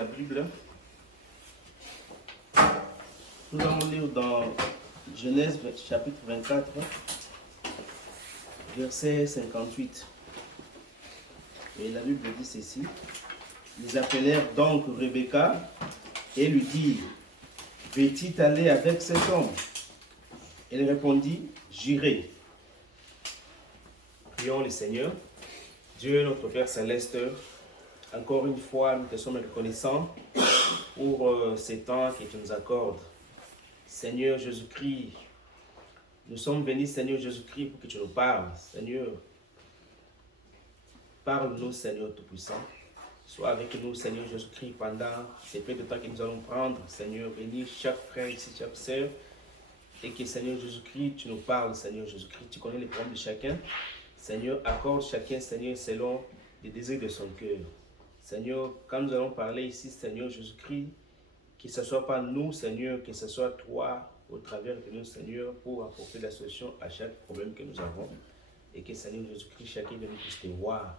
la Bible. Nous allons lire dans Genèse chapitre 24, verset 58. Et la Bible dit ceci. Ils appelèrent donc Rebecca et lui dirent, veux-tu aller avec cet homme? Elle répondit, j'irai. Prions le Seigneur. Dieu, notre Père Céleste, encore une fois, nous te sommes reconnaissants pour ces temps que tu nous accordes. Seigneur Jésus-Christ, nous sommes venus, Seigneur Jésus-Christ, pour que tu nous parles. Seigneur, parle-nous, Seigneur Tout-Puissant. Sois avec nous, Seigneur Jésus-Christ, pendant ces peu de temps que nous allons prendre. Seigneur, bénis chaque frère ici, chaque sœur. Et que, Seigneur Jésus-Christ, tu nous parles, Seigneur Jésus-Christ. Tu connais les problèmes de chacun. Seigneur, accorde chacun, Seigneur, selon les désirs de son cœur. Seigneur, quand nous allons parler ici, Seigneur Jésus-Christ, que ce ne soit pas nous, Seigneur, que ce soit toi, au travers de nous, Seigneur, pour apporter la solution à chaque problème que nous avons. Et que, Seigneur Jésus-Christ, chacun de nous puisse te voir.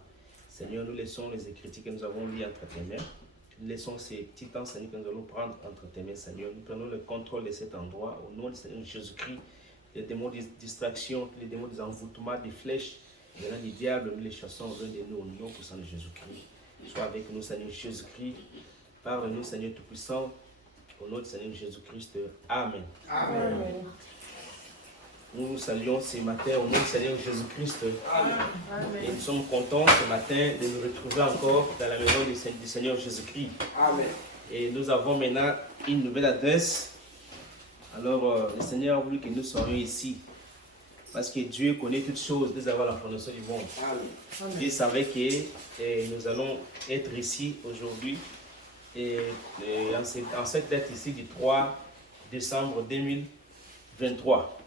Seigneur, nous laissons les Écritures que nous avons lues entre tes mains. Nous laissons ces petits temps, Seigneur, que nous allons prendre entre tes mains, Seigneur. Nous prenons le contrôle de cet endroit. Au nom du Seigneur Jésus-Christ, les démons des distractions, les démons des envoûtements, des flèches, les reins du diable, nous les chassons loin de nous, au nom puissant de Jésus-Christ. Sois avec nous, Seigneur Jésus-Christ. Parle-nous, Seigneur Tout-Puissant. Au nom du Seigneur Jésus-Christ. Amen. Amen. Nous nous saluons ce matin au nom du Seigneur Jésus-Christ. Et nous sommes contents ce matin de nous retrouver encore dans la maison du Seigneur Jésus-Christ. Amen. Et nous avons maintenant une nouvelle adresse. Alors, le Seigneur a voulu que nous soyons ici. Parce que Dieu connaît toutes choses dès avant la fondation du monde. Amen. Dieu savait que nous allons être ici aujourd'hui. Et en cette date ici du 3 décembre 2023.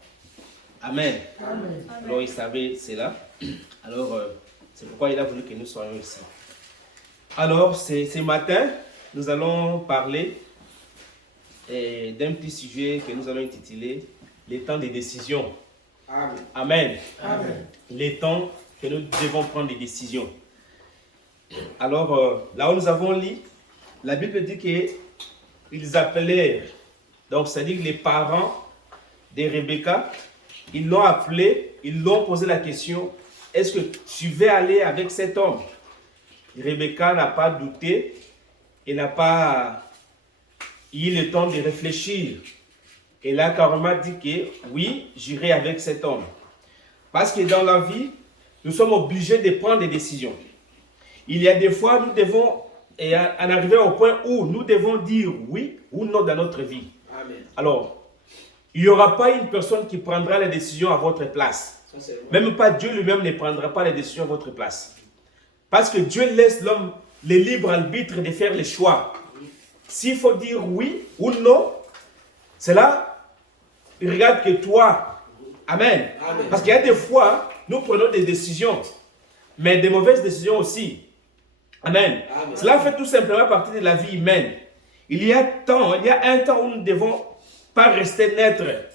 Amen. Amen. Alors il savait cela. Alors c'est pourquoi il a voulu que nous soyons ici. Alors ce matin, nous allons parler d'un petit sujet que nous allons intituler les temps de décision. Amen. Amen. Amen. Les temps que nous devons prendre des décisions. Alors là où nous avons lu, la Bible dit qu'ils appelèrent, donc c'est-à-dire les parents de Rebecca, ils l'ont appelé, ils l'ont posé la question, est-ce que tu veux aller avec cet homme? Rebecca n'a pas douté, elle n'a pas eu le temps de réfléchir. Elle a carrément dit que oui, j'irai avec cet homme. Parce que dans la vie, nous sommes obligés de prendre des décisions. Il y a des fois, nous devons en arriver au point où nous devons dire oui ou non dans notre vie. Amen. Alors, il n'y aura pas une personne qui prendra les décisions à votre place. Même pas Dieu lui-même ne prendra pas les décisions à votre place. Parce que Dieu laisse l'homme le libre arbitre de faire les choix. S'il faut dire oui ou non, c'est là, il regarde que toi. Amen. Amen. Parce qu'il y a des fois, nous prenons des décisions, mais des mauvaises décisions aussi. Amen. Amen. Cela fait tout simplement partie de la vie humaine. Il y a un temps où nous ne devons pas rester neutres.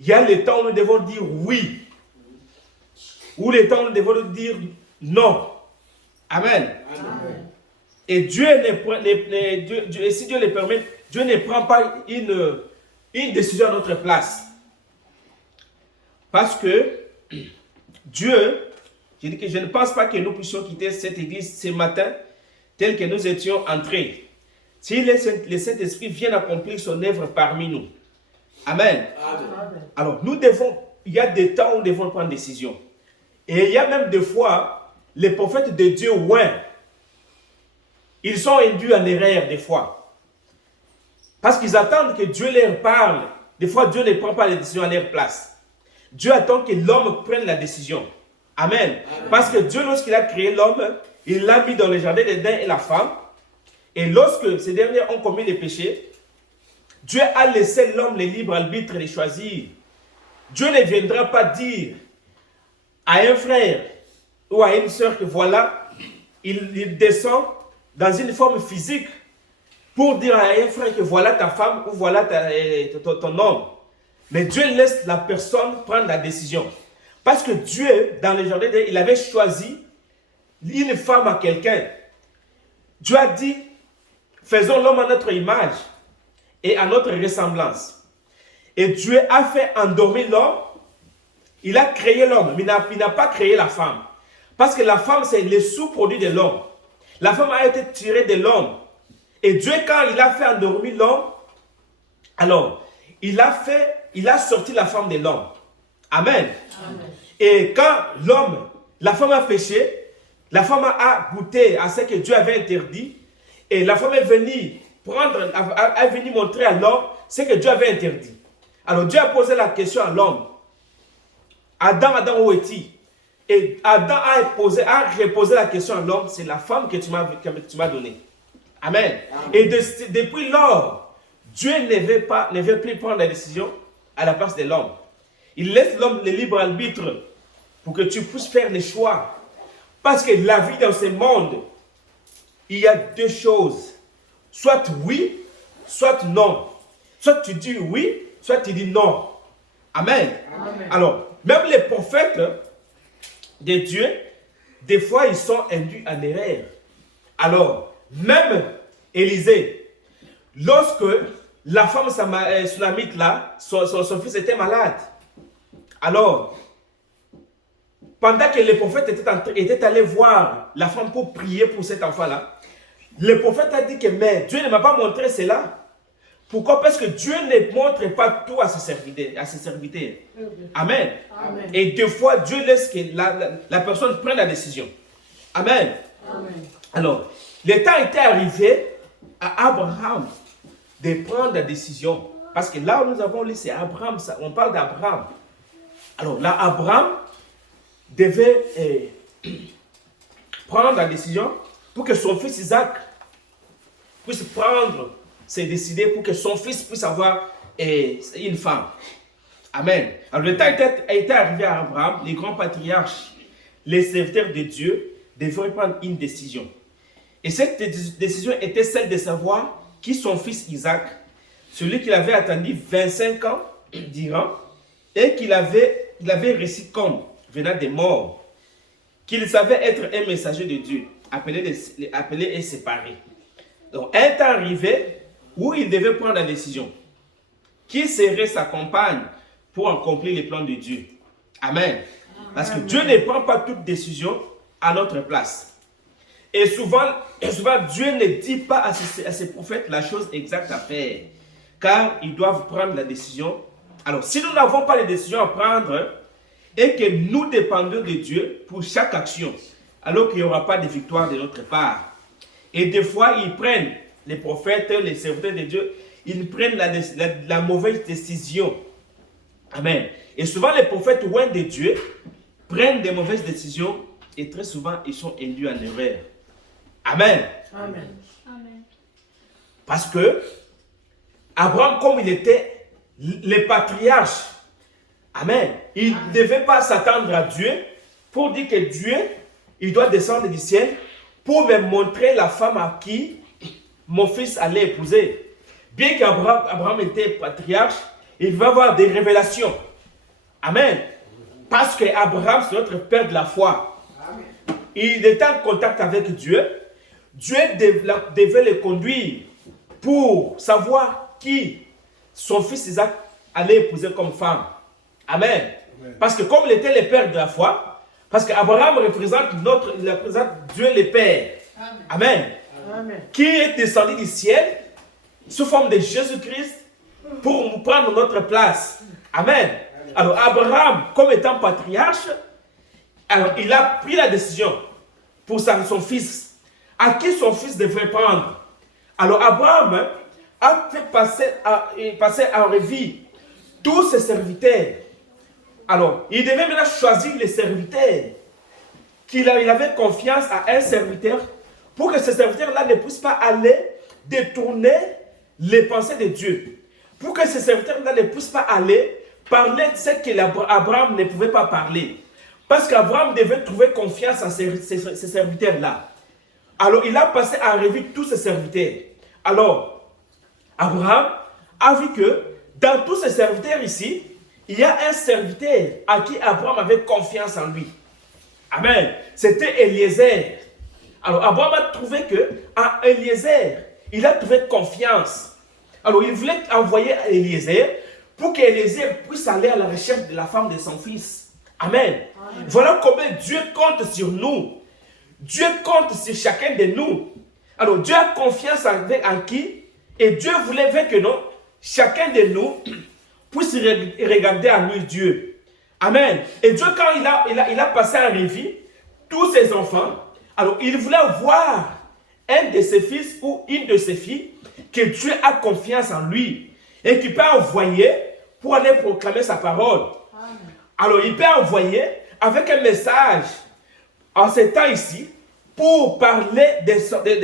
Il y a le temps où nous devons dire oui. Ou le temps où nous devons dire non. Amen. Amen. Et Dieu, si Dieu le permet, Dieu ne prend pas une décision à notre place. Parce que Dieu, je dis que je ne pense pas que nous puissions quitter cette église ce matin tel que nous étions entrés. Si le Saint-Esprit vient accomplir son œuvre parmi nous. Amen. Amen. Alors, il y a des temps où nous devons prendre des décisions. Et il y a même des fois, les prophètes de Dieu, ils sont induits en erreur des fois. Parce qu'ils attendent que Dieu leur parle. Des fois, Dieu ne prend pas les décisions à leur place. Dieu attend que l'homme prenne la décision. Amen. Amen. Parce que Dieu, lorsqu'il a créé l'homme, il l'a mis dans le jardin d'Éden et la femme. Et lorsque ces derniers ont commis les péchés, Dieu a laissé l'homme le libre arbitre de choisir. Dieu ne viendra pas dire à un frère ou à une soeur que voilà, il descend dans une forme physique pour dire à un frère que voilà ta femme ou voilà ton homme. Mais Dieu laisse la personne prendre la décision. Parce que Dieu, dans le jardin, il avait choisi une femme à quelqu'un. Dieu a dit, faisons l'homme à notre image et à notre ressemblance. Et Dieu a fait endormir l'homme. Il a créé l'homme, mais il n'a pas créé la femme. Parce que la femme, c'est le sous-produit de l'homme. La femme a été tirée de l'homme. Et Dieu, quand il a fait endormir l'homme, alors, il a sorti la femme de l'homme. Amen. Amen. Et quand la femme a péché, la femme a goûté à ce que Dieu avait interdit. Et la femme est venue montrer à l'homme ce que Dieu avait interdit. Alors Dieu a posé la question à l'homme. Adam, où es-tu? Et Adam a reposé la question à l'homme, c'est la femme que tu m'as donnée. Amen. Amen. Et depuis lors, Dieu ne veut plus prendre la décision à la place de l'homme. Il laisse l'homme le libre arbitre pour que tu puisses faire les choix. Parce que la vie dans ce monde, il y a deux choses. Soit oui, soit non. Soit tu dis oui, soit tu dis non. Amen. Amen. Alors, même les prophètes de Dieu, des fois, ils sont induits en erreur. Alors, même Élisée, lorsque la femme sunamite là, son fils était malade. Alors, pendant que les prophètes étaient allés voir la femme pour prier pour cet enfant-là, le prophète a dit que mais Dieu ne m'a pas montré cela. Pourquoi? Parce que Dieu ne montre pas tout à ses serviteurs. Amen. Amen. Et des fois, Dieu laisse que la personne prenne la décision. Amen. Amen. Alors, le temps était arrivé à Abraham de prendre la décision. Parce que là où nous avons lu, c'est Abraham, on parle d'Abraham. Alors là, Abraham devait prendre la décision pour que son fils Isaac puisse décider pour que son fils puisse avoir une femme. Amen. Alors le temps était arrivé à Abraham, les grands patriarches, les serviteurs de Dieu devaient prendre une décision. Et cette décision était celle de savoir qui son fils Isaac, celui qu'il avait attendu 25 ans durant, et qu'il avait reçu comme venant des morts, qu'il savait être un messager de Dieu, appelé et séparé. Donc, un temps arrivé où il devait prendre la décision. Qui serait sa compagne pour accomplir les plans de Dieu? Amen. Parce que Dieu ne prend pas toute décision à notre place. Et souvent Dieu ne dit pas à ses prophètes la chose exacte à faire. Car ils doivent prendre la décision. Alors, si nous n'avons pas de décision à prendre et que nous dépendons de Dieu pour chaque action, alors qu'il n'y aura pas de victoire de notre part. Et des fois, ils prennent, les prophètes, les serviteurs de Dieu, ils prennent la mauvaise décision. Amen. Et souvent, les prophètes loin de Dieu prennent des mauvaises décisions et très souvent, ils sont induits en erreur. Amen. Amen. Amen. Parce que Abraham, comme il était le patriarche, amen, il ne devait pas s'attendre à Dieu pour dire que Dieu, il doit descendre du ciel pour me montrer la femme à qui mon fils allait épouser. Bien qu'Abraham était patriarche, il va avoir des révélations. Amen. Parce qu'Abraham, c'est notre père de la foi. Amen. Il était en contact avec Dieu. Dieu devait le conduire pour savoir qui son fils Isaac allait épouser comme femme. Amen. Amen. Parce que comme il était le père de la foi, parce qu'Abraham représente Dieu le Père. Amen. Amen. Amen. Qui est descendu du ciel sous forme de Jésus-Christ pour nous prendre notre place. Amen. Alors Abraham, comme étant patriarche, alors il a pris la décision pour son fils. À qui son fils devrait prendre? Alors Abraham a fait passer en revue tous ses serviteurs. Alors, il devait maintenant choisir les serviteurs. Il avait confiance à un serviteur pour que ce serviteur-là ne puisse pas aller détourner les pensées de Dieu. Pour que ce serviteur-là ne puisse pas aller parler de ce qu'Abraham ne pouvait pas parler. Parce qu'Abraham devait trouver confiance en ces serviteurs-là. Alors, il a passé en revue tous ses serviteurs. Alors, Abraham a vu que dans tous ces serviteurs ici, il y a un serviteur à qui Abraham avait confiance en lui. Amen. C'était Eliezer. Alors, Abraham a trouvé que à Eliezer, il a trouvé confiance. Alors, il voulait envoyer Eliezer pour qu'Eliezer puisse aller à la recherche de la femme de son fils. Amen. Amen. Voilà combien Dieu compte sur nous. Dieu compte sur chacun de nous. Alors, Dieu a confiance en qui? Et Dieu voulait que non, chacun de nous puisse regarder à lui Dieu. Amen. Et Dieu, quand il a passé en revue tous ses enfants, alors il voulait voir un de ses fils ou une de ses filles que Dieu a confiance en lui et qu'il peut envoyer pour aller proclamer sa parole. Amen. Alors il peut envoyer avec un message en ce temps ici pour parler de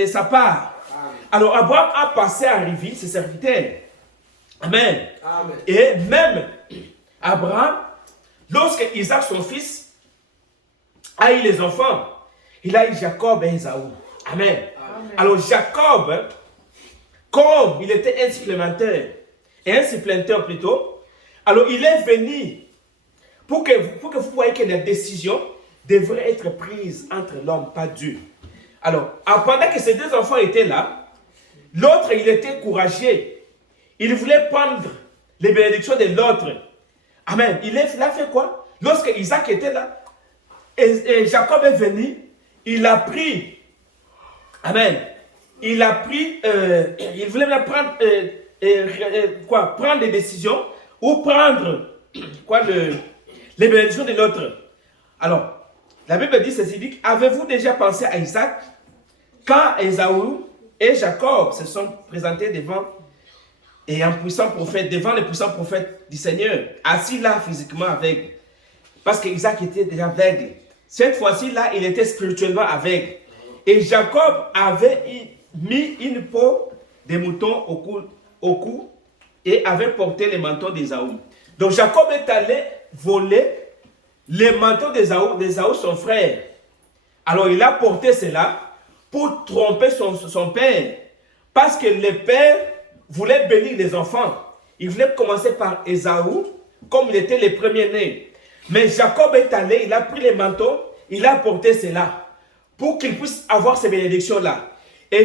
sa part. Amen. Alors Abraham a passé en revue ses serviteurs. Amen. Amen. Et même Abraham, lorsque Isaac, son fils, a eu les enfants, il a eu Jacob et Esaü. Amen. Amen. Alors Jacob, comme il était un supplémentaire plutôt, alors il est venu pour que vous voyez que la décision devrait être prise entre l'homme, pas Dieu. Alors, pendant que ces deux enfants étaient là, l'autre, il était courageux. Il voulait prendre les bénédictions de l'autre. Amen. Il a fait quoi? Lorsque Isaac était là, et Jacob est venu, il a pris. Amen. Il a pris, il voulait prendre, prendre des décisions ou prendre les bénédictions de l'autre. Alors, la Bible dit ceci, dit, avez-vous déjà pensé à Isaac quand Esaü et Jacob se sont présentés devant le puissant prophète du Seigneur, assis là physiquement aveugle, parce qu'Isaac était déjà aveugle. Cette fois-ci là, il était spirituellement aveugle. Et Jacob avait mis une peau de mouton au cou et avait porté le manteau d'Ésaü. Donc Jacob est allé voler le manteau d'Ésaü, son frère. Alors il a porté cela pour tromper son père. Parce que le père voulait bénir les enfants. Il voulait commencer par Ésaü, comme il était le premier-né. Mais Jacob est allé, il a pris le manteau, il a porté cela, pour qu'il puisse avoir ces bénédictions-là. Et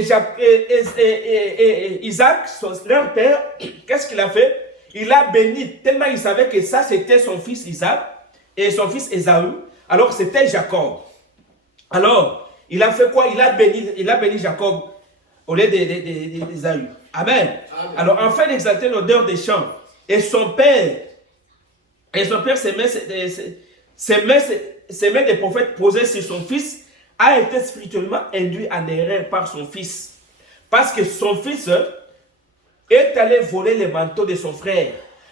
Isaac, leur père, qu'est-ce qu'il a fait? Il a béni, tellement il savait que ça c'était son fils Isaac et son fils Ésaü, alors c'était Jacob. Alors, il a fait quoi? Il a béni Jacob au lieu d'Ésaü. Amen. Amen. Alors, afin d'exalter l'odeur des champs, et son père ses mains des prophètes posées sur son fils, a été spirituellement induit en erreur par son fils. Parce que son fils est allé voler le manteau de son frère.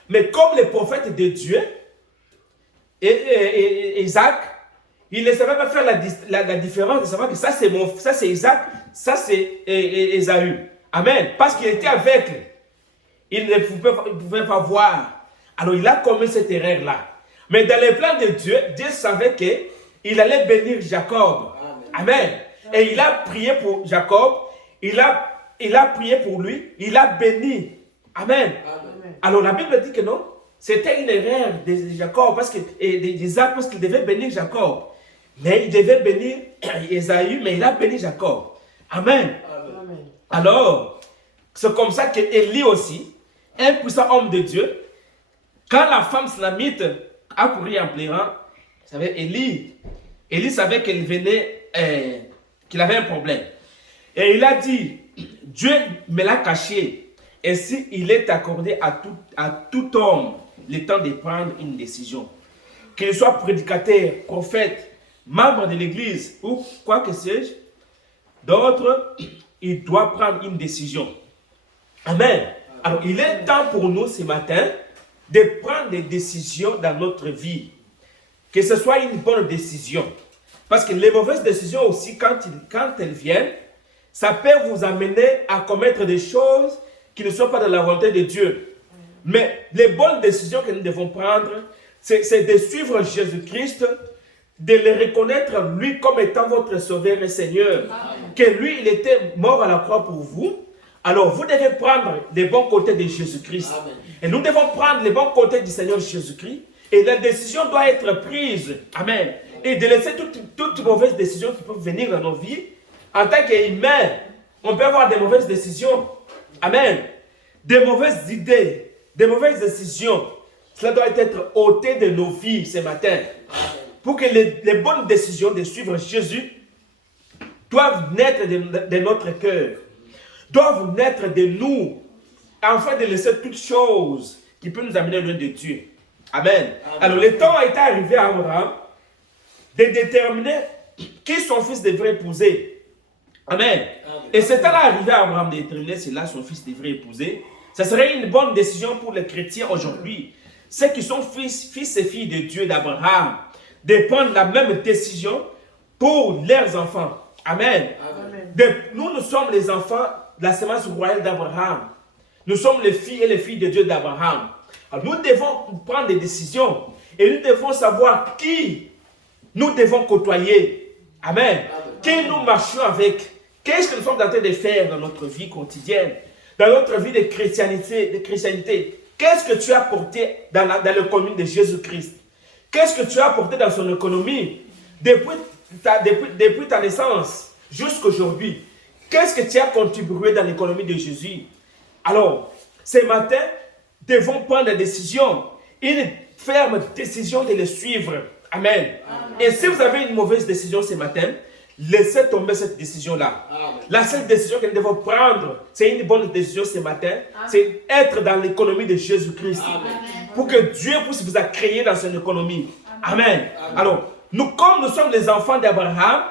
Mais comme le prophète de Dieu, et Isaac, il ne savait pas faire la différence de savoir que ça c'est Isaac, ça c'est Ésaü. Amen. Parce qu'il était aveugle. Il ne pouvait pas voir. Alors il a commis cette erreur-là. Mais dans les plans de Dieu, Dieu savait qu'il allait bénir Jacob. Amen. Et il a prié pour Jacob, il a prié pour lui, il a béni. Amen. Amen. Alors la Bible dit que non, c'était une erreur de Jacob, d'Isaac, parce qu'il devait bénir Jacob. Mais il devait bénir Ésaü, mais il a béni Jacob. Amen. Amen. Alors, c'est comme ça qu'Élie aussi, un puissant homme de Dieu, quand la femme slamite a couru en pleurant, vous savez, Élie savait qu'elle venait, qu'il avait un problème. Et il a dit, Dieu me l'a caché. Ainsi, il est accordé à tout homme le temps de prendre une décision. Qu'il soit prédicateur, prophète, membre de l'église ou quoi que sais-je, d'autres, il doit prendre une décision. Amen. Alors, il est temps pour nous ce matin de prendre des décisions dans notre vie. Que ce soit une bonne décision. Parce que les mauvaises décisions aussi, quand elles viennent, ça peut vous amener à commettre des choses qui ne sont pas dans la volonté de Dieu. Mais les bonnes décisions que nous devons prendre, c'est de suivre Jésus-Christ, de le reconnaître lui comme étant votre sauveur et Seigneur. Amen. Que lui, il était mort à la croix pour vous. Alors, vous devez prendre les bons côtés de Jésus-Christ. Et nous devons prendre les bons côtés du Seigneur Jésus-Christ. Et la décision doit être prise. Amen. Et de laisser toutes mauvaises décisions qui peuvent venir dans nos vies. En tant qu'humains, On peut avoir des mauvaises décisions. Amen. Des mauvaises idées, des mauvaises décisions. Cela doit être ôté de nos vies ce matin. Pour que les bonnes décisions de suivre Jésus doivent naître de notre cœur. Doivent naître de nous. Afin de laisser toutes choses qui peuvent nous amener loin de Dieu. Amen. Alors le temps a été arrivé à Abraham de déterminer qui son fils devrait épouser. Amen. Et c'est temps arrivé à Abraham de déterminer si là son fils devrait épouser. Ce serait une bonne décision pour les chrétiens aujourd'hui. Ceux qui sont fils et filles de Dieu d'Abraham, de prendre la même décision pour leurs enfants. Amen. Nous sommes les enfants de la semence royale d'Abraham. Nous sommes les filles et les filles de Dieu d'Abraham. Alors nous devons prendre des décisions et nous devons savoir qui nous devons côtoyer. Amen. Qui nous marchons avec. Qu'est-ce que nous sommes en train de faire dans notre vie quotidienne, dans notre vie de chrétienté. Qu'est-ce que tu as apporté dans le commune de Jésus-Christ? Qu'est-ce que tu as apporté dans son économie depuis ta naissance jusqu'à aujourd'hui? Qu'est-ce que tu as contribué dans l'économie de Jésus? Alors, ce matin, nous devons prendre des décisions, une ferme décision de les suivre. Amen. Et si vous avez une mauvaise décision ce matin, laissez tomber cette décision-là. La seule décision que nous devons prendre, c'est une bonne décision ce matin, c'est être dans l'économie de Jésus-Christ. Pour que Dieu puisse vous créer dans son économie. Amen. Alors, comme nous sommes les enfants d'Abraham,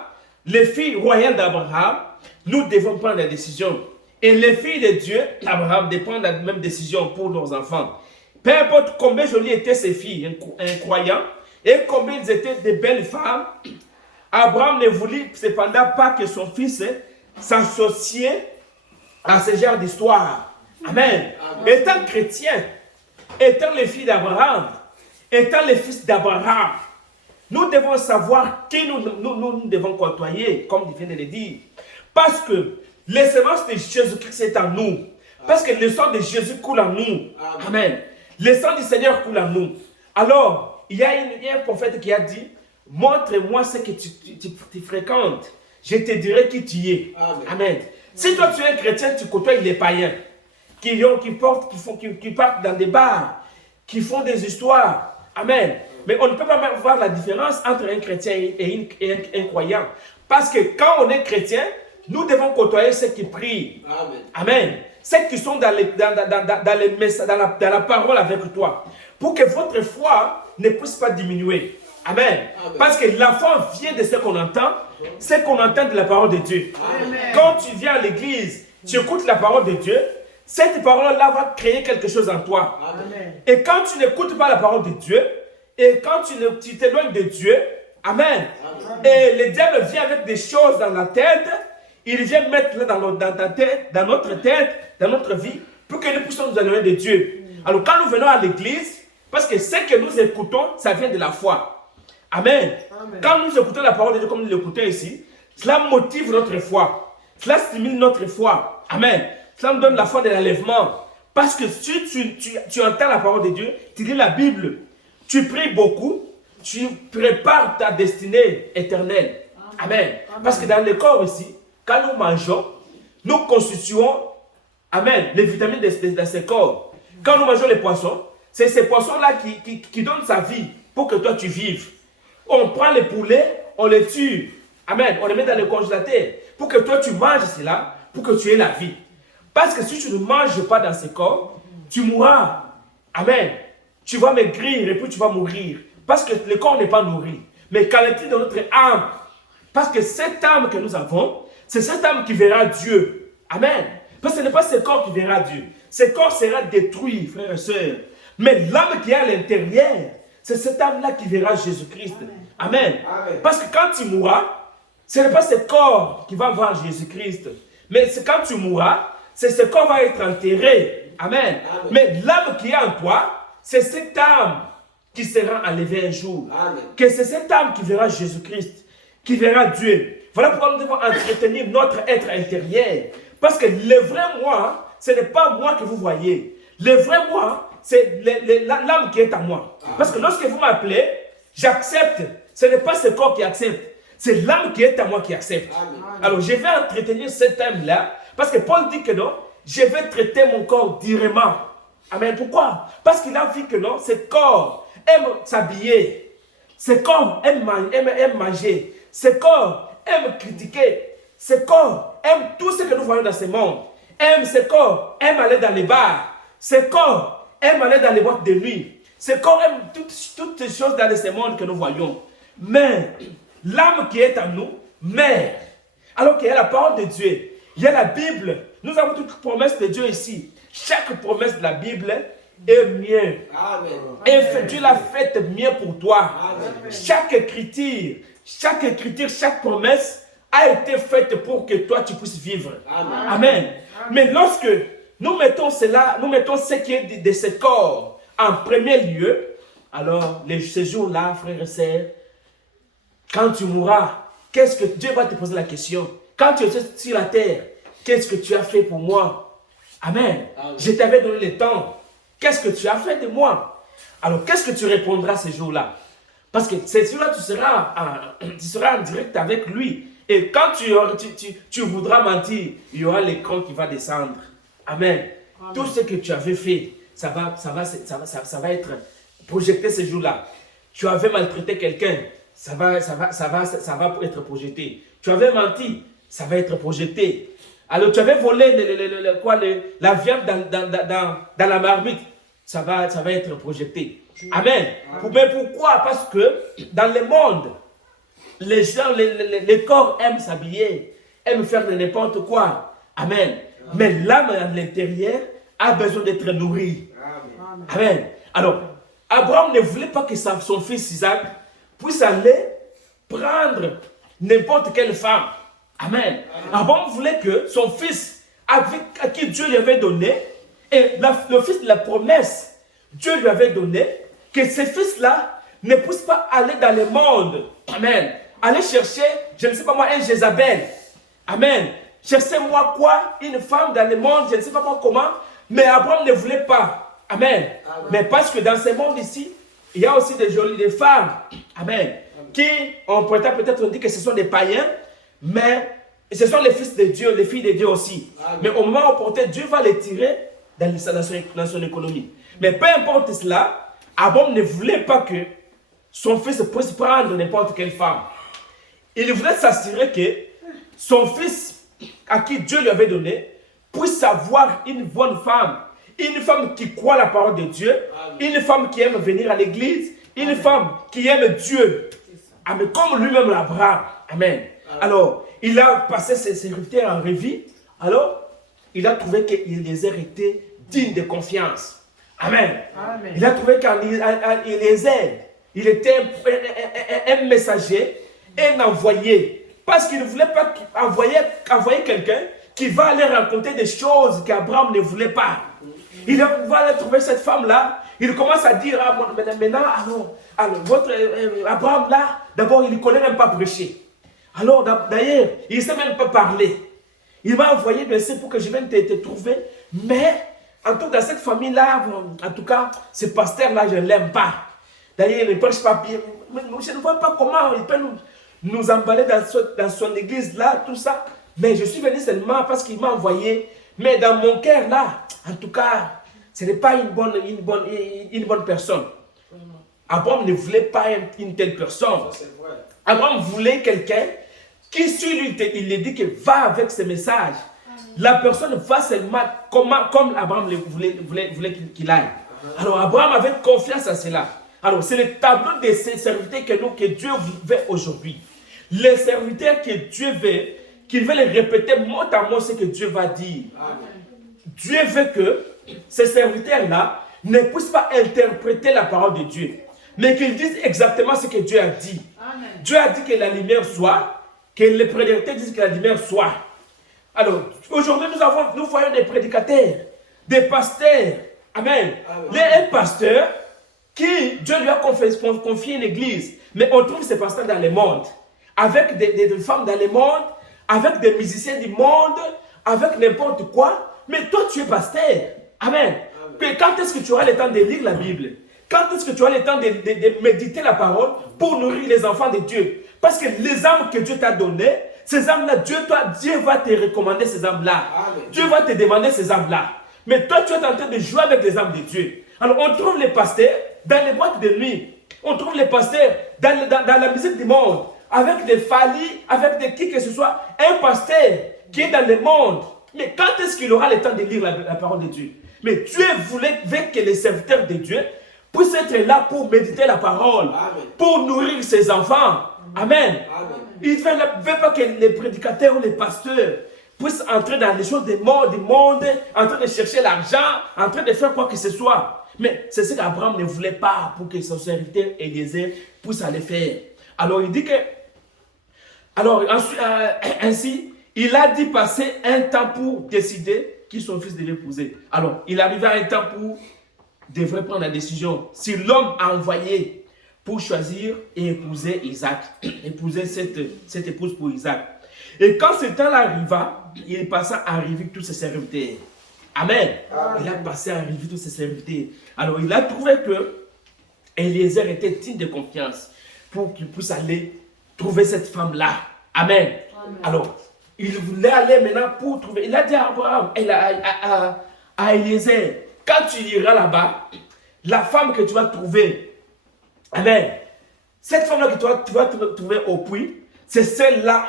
les filles royales d'Abraham, nous devons prendre des décisions. Et les filles de Dieu, Abraham, de prendre la même décision pour leurs enfants. Peu importe combien jolies étaient ces filles, incroyants, et combien elles étaient de belles femmes, Abraham ne voulait cependant pas que son fils s'associe à ce genre d'histoire. Amen. Étant chrétien, étant les filles d'Abraham, étant les fils d'Abraham, nous devons savoir qui nous devons côtoyer, comme il vient de le dire. Parce que l'essence de Jésus-Christ est en nous. Parce que le sang de Jésus coule en nous. Amen. Le sang du Seigneur coule en nous. Alors, il y a un prophète qui a dit, montre-moi ce que tu fréquentes. Je te dirai qui tu es. Amen. Si toi tu es un chrétien, tu côtoies les païens qui partent dans des bars, qui font des histoires. Amen. Mais on ne peut pas même voir la différence entre un chrétien et un croyant. Parce que quand on est chrétien, nous devons côtoyer ceux qui prient. Amen. Ceux qui sont dans la parole avec toi. Pour que votre foi ne puisse pas diminuer. Amen. Parce que la foi vient de ce qu'on entend. Ce qu'on entend de la parole de Dieu. Amen. Quand tu viens à l'église, tu écoutes la parole de Dieu. Cette parole-là va créer quelque chose en toi. Amen. Et quand tu n'écoutes pas la parole de Dieu, et quand tu t'éloignes de Dieu, amen. Et le diable vient avec des choses dans la tête. Il vient mettre là dans ta tête, dans notre tête, dans notre vie, pour que nous puissions nous éloigner de Dieu. Alors quand nous venons à l'église, parce que ce que nous écoutons, ça vient de la foi. Amen. Quand nous écoutons la parole de Dieu comme nous l'écoutons ici, cela motive notre foi. Cela stimule notre foi. Amen. Cela nous donne la foi de l'enlèvement. Parce que si tu entends la parole de Dieu, tu lis la Bible, tu pries beaucoup, tu prépares ta destinée éternelle. Amen. Parce que dans le corps ici, quand nous mangeons, nous constituons, amen, les vitamines de ce corps. Quand nous mangeons les poissons, c'est ces poissons-là qui donnent sa vie pour que toi tu vives. On prend les poulets, on les tue. Amen. On les met dans le congélateur pour que toi tu manges cela, pour que tu aies la vie. Parce que si tu ne manges pas dans ce corps, tu mourras. Amen. Tu vas maigrir et puis tu vas mourir. Parce que le corps n'est pas nourri. Mais qu'en est-il de notre âme? Parce que cette âme que nous avons, c'est cette âme qui verra Dieu. Amen. Parce que ce n'est pas ce corps qui verra Dieu. Ce corps sera détruit, frères et sœurs. Mais l'âme qui est à l'intérieur, c'est cette âme-là qui verra Jésus-Christ. Amen. Amen. Parce que quand tu mourras, ce n'est pas ce corps qui va voir Jésus-Christ. Mais quand tu mourras, c'est ce corps va être enterré. Amen. Amen. Mais l'âme qui est en toi, c'est cette âme qui sera enlevée un jour. Amen. Que c'est cette âme qui verra Jésus-Christ, qui verra Dieu. Voilà pourquoi nous devons entretenir notre être intérieur. Parce que le vrai moi, ce n'est pas moi que vous voyez. Le vrai moi, c'est l'âme qui est en moi. Parce que lorsque vous m'appelez, j'accepte. Ce n'est pas ce corps qui accepte. C'est l'âme qui est en moi qui accepte. Alors je vais entretenir cette âme-là Parce que Paul dit que non, je vais traiter mon corps durement. Amen. Pourquoi? Parce qu'il a vu que non, ce corps aime s'habiller. Ce corps aime manger. Ce corps aime critiquer. Ce corps aime tout ce que nous voyons dans ce monde. Ce corps aime aller dans les bars. Ce corps aime aller dans les boîtes de nuit. Ce corps aime toutes ces choses dans ce monde que nous voyons. Mais l'âme qui est en nous meurt. Alors qu'il y a la parole de Dieu. Il y a la Bible. Nous avons toutes les promesses de Dieu ici. Chaque promesse de la Bible est mieux. Amen. Et Dieu l'a faite mieux pour toi. Amen. Chaque écriture, chaque promesse a été faite pour que toi tu puisses vivre. Amen. Amen. Mais lorsque nous mettons ce qui est de ce corps en premier lieu, alors ces jours-là, frères et sœurs, quand tu mourras, qu'est-ce que Dieu va te poser la question? Quand tu es sur la terre, qu'est-ce que tu as fait pour moi? Amen. Amen. Je t'avais donné le temps. Qu'est-ce que tu as fait de moi? Alors, qu'est-ce que tu répondras ces jours-là? Parce que ces jours-là, tu seras en direct avec lui. Et quand tu voudras mentir, il y aura l'écran qui va descendre. Amen. Amen. Tout ce que tu avais fait, ça va être projeté ces jours-là. Tu avais maltraité quelqu'un, ça va être projeté. Tu avais menti, ça va être projeté. Alors tu avais volé la viande dans la marmite, ça va être projeté. Amen. Mais pourquoi? Parce que dans le monde, les gens, les corps aiment s'habiller, aiment faire de n'importe quoi. Amen. Mais l'âme à l'intérieur a besoin d'être nourrie. Amen. Alors, Abraham ne voulait pas que son fils Isaac puisse aller prendre n'importe quelle femme. Amen. Abraham voulait que son fils, à qui Dieu lui avait donné, et le fils de la promesse, Dieu lui avait donné, que ce fils-là ne puisse pas aller dans le monde. Amen. Aller chercher, je ne sais pas moi, un Jézabel. Amen. Cherchez-moi quoi? Une femme dans le monde, je ne sais pas moi comment. Mais Abraham ne voulait pas. Amen. Amen. Mais parce que dans ce monde ici, il y a aussi des jolies femmes. Amen. Qui, on pourrait peut-être dire que ce sont des païens, mais ce sont les fils de Dieu, les filles de Dieu aussi. Amen. Mais au moment opportun, Dieu va les tirer dans son économie. Mais peu importe cela, Abraham ne voulait pas que son fils puisse prendre n'importe quelle femme. Il voulait s'assurer que son fils, à qui Dieu lui avait donné, puisse avoir une bonne femme. Une femme qui croit la parole de Dieu. Amen. Une femme qui aime venir à l'église. Une Amen. Femme qui aime Dieu. Amen. Comme lui-même l'Abraham. Amen. Alors, il a passé ses serviteurs en revue. Alors, il a trouvé qu'Éliezer était digne de confiance. Amen. Amen. Il a trouvé qu'Éliezer, il était un messager, un envoyé. Parce qu'il ne voulait pas envoyer quelqu'un qui va aller raconter des choses qu'Abraham ne voulait pas. Il va aller trouver cette femme-là. Il commence à dire, maintenant, votre Abraham là, d'abord, il ne connaît même pas prêcher. Alors, d'ailleurs, il ne sait même pas parler. Il m'a envoyé, bien sûr, pour que je vienne te trouver. Mais, en tout cas, dans cette famille-là, en tout cas, ce pasteur-là, je ne l'aime pas. D'ailleurs, il ne prêche pas bien. Je ne vois pas comment il peut nous emballer dans son église-là, tout ça. Mais je suis venu seulement parce qu'il m'a envoyé. Mais dans mon cœur, là, en tout cas, ce n'est pas une bonne personne. Abraham ne voulait pas une telle personne. Abraham voulait quelqu'un qui, sur lui, il lui dit que va avec ce message. La personne va seulement comme Abraham voulait qu'il aille. Alors Abraham avait confiance à cela. Alors c'est le tableau de ces serviteurs que Dieu veut aujourd'hui. Les serviteurs que Dieu veut, qu'il veut les répéter mot à mot ce que Dieu va dire. Amen. Dieu veut que ces serviteurs-là ne puissent pas interpréter la parole de Dieu, mais qu'ils disent exactement ce que Dieu a dit. Amen. Dieu a dit que la lumière soit, que les prédicateurs disent que la lumière soit. Alors, aujourd'hui, nous voyons des prédicateurs, des pasteurs. Amen. Un pasteur qui, Dieu lui a confié une église, mais on trouve ces pasteurs dans le monde, avec des femmes dans le monde, avec des musiciens du monde, avec n'importe quoi. Mais toi, tu es pasteur. Amen. Amen. Quand est-ce que tu auras le temps de lire la Bible? Quand est-ce que tu auras le temps de méditer la parole pour nourrir les enfants de Dieu? Parce que les âmes que Dieu t'a données, ces âmes-là, Dieu va te recommander ces âmes-là. Dieu va te demander ces âmes-là. Mais toi, tu es en train de jouer avec les âmes de Dieu. Alors, on trouve les pasteurs dans les boîtes de nuit. On trouve les pasteurs dans la musique du monde. Avec des Fali, avec des qui que ce soit. Un pasteur qui est dans le monde. Mais quand est-ce qu'il aura le temps de lire la parole de Dieu? Mais Dieu veut que les serviteurs de Dieu puissent être là pour méditer la parole. Amen. Pour nourrir ses enfants. Amen. Amen. Il ne veut pas que les prédicateurs ou les pasteurs puissent entrer dans les choses du monde, en train de chercher l'argent, en train de faire quoi que ce soit. Mais c'est ce qu'Abraham ne voulait pas pour que son serviteur Eliezer puisse aller faire. Alors il dit que, ainsi, il a dit passer un temps pour décider qui son fils devait épouser. Alors il arrivait à un temps pour devrait prendre la décision. Si l'homme a envoyé pour choisir et épouser Isaac, épouser cette épouse pour Isaac. Et quand ce temps-là arriva, il passa à arriver tous ses serviteurs. Amen. Amen. Il a passé à arriver tous ses serviteurs. Alors il a trouvé que Eliezer était digne de confiance pour qu'il puisse aller trouver cette femme-là. Amen. Amen. Alors, il voulait aller maintenant pour trouver. Il a dit à Abraham, à Eliezer, quand tu iras là-bas, la femme que tu vas trouver, amen, cette femme-là que tu vas trouver au puits, c'est celle-là,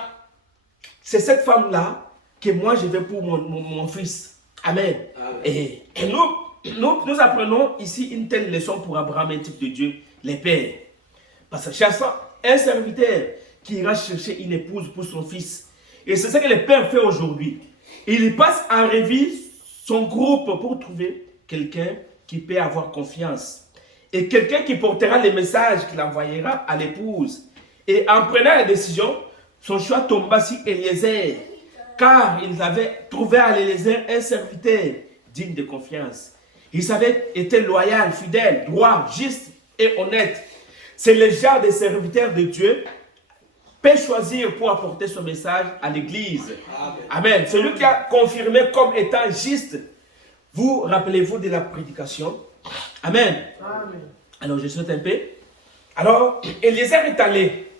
c'est cette femme-là que moi je vais pour mon fils. Amen. Amen. Et nous apprenons ici une telle leçon pour Abraham, un type de Dieu, les pères. Parce que chaque un serviteur qui ira chercher une épouse pour son fils. Et c'est ce que les pères font aujourd'hui. Il passe en revue son groupe pour trouver quelqu'un qui peut avoir confiance. Et quelqu'un qui portera les messages qu'il envoyera à l'épouse. Et en prenant la décision, son choix tomba sur Eliezer. Car il avait trouvé à Eliezer un serviteur digne de confiance. Il savait était loyal, fidèle, droit, juste et honnête. C'est le genre de serviteur de Dieu peut choisir pour apporter son message à l'église. Amen. Celui qui a confirmé comme étant juste. Vous rappelez-vous de la prédication? Amen. Amen. Alors, je saute un peu. Alors, Eliezer est allé.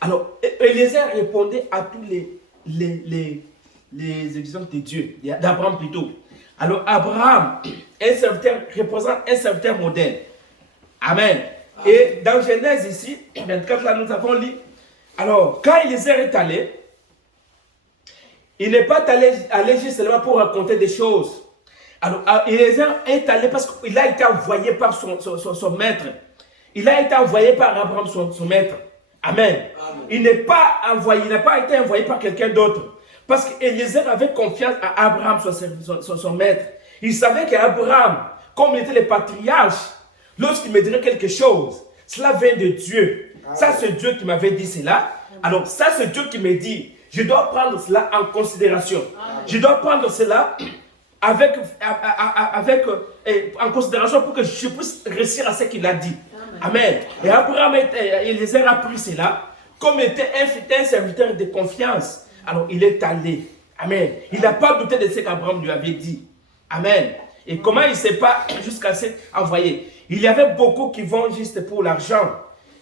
Alors, Eliezer répondait à tous les exigences de Dieu, d'Abraham plutôt. Alors, Abraham, un serviteur, représente un serviteur modèle. Amen. Et dans Genèse ici, 24, là, nous avons lu. Alors, quand Eliezer est allé, il n'est pas allé juste seulement pour raconter des choses. Alors, Eliezer est allé parce qu'il a été envoyé par son maître. Il a été envoyé par Abraham, son maître. Amen. Amen. Il n'a pas été envoyé par quelqu'un d'autre. Parce qu'Eliezer avait confiance à Abraham, son maître. Il savait qu'Abraham, comme il était le patriarche, lorsqu'il me dirait quelque chose, cela vient de Dieu. Amen. Ça, c'est Dieu qui m'avait dit cela. Alors, ça, c'est Dieu qui me dit, je dois prendre cela en considération. Amen. Je dois prendre cela en considération pour que je puisse réussir à ce qu'il a dit. Amen. Et Abraham, Eliezer a pris cela, comme il était un serviteur de confiance. Alors, il est allé. Amen. Il n'a pas douté de ce qu'Abraham lui avait dit. Amen. Et comment il ne s'est pas jusqu'à s'être envoyé? Il y avait beaucoup qui vont juste pour l'argent,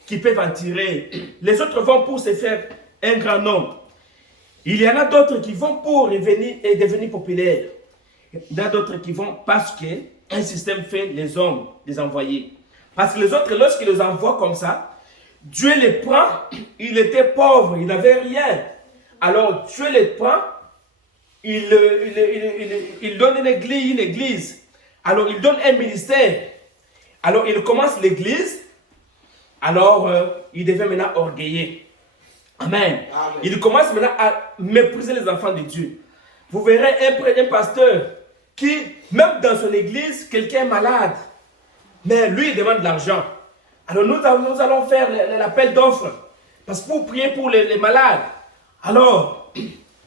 qui peuvent en tirer. Les autres vont pour se faire un grand nombre. Il y en a d'autres qui vont pour devenir populaires. Il y en a d'autres qui vont parce qu'un système fait les hommes, les envoyer. Parce que les autres, lorsqu'ils les envoient comme ça, Dieu les prend, il était pauvre, il n'avait rien. Alors Dieu les prend, il donne une église. Alors il donne un ministère. Alors il commence l'église, alors il devient maintenant orgueilleux. Amen. Amen. Il commence maintenant à mépriser les enfants de Dieu. Vous verrez un pasteur qui, même dans son église, quelqu'un est malade. Mais lui, il demande de l'argent. Alors nous allons faire l'appel d'offres. Parce que pour prier pour les malades. Alors,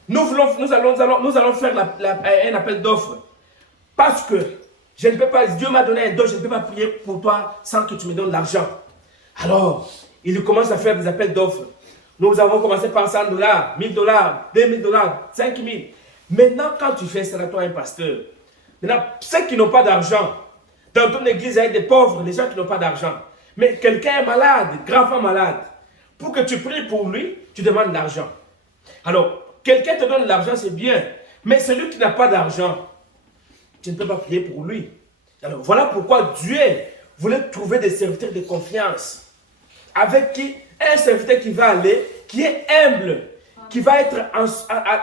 nous allons faire un appel d'offres. Parce que je ne peux pas, Dieu m'a donné un don, je ne peux pas prier pour toi sans que tu me donnes l'argent. Alors, il commence à faire des appels d'offres. Nous avons commencé par $100, $1000, $2000, $5000. Maintenant, quand tu fais cela, toi, un pasteur, maintenant, ceux qui n'ont pas d'argent, dans ton église, il y a des pauvres, des gens qui n'ont pas d'argent. Mais quelqu'un est malade, gravement malade. Pour que tu pries pour lui, tu demandes de l'argent. Alors, quelqu'un te donne l'argent, c'est bien. Mais celui qui n'a pas d'argent, tu ne peux pas prier pour lui. Alors, voilà pourquoi Dieu voulait trouver des serviteurs de confiance. Avec qui, un serviteur qui va aller, qui est humble, qui va être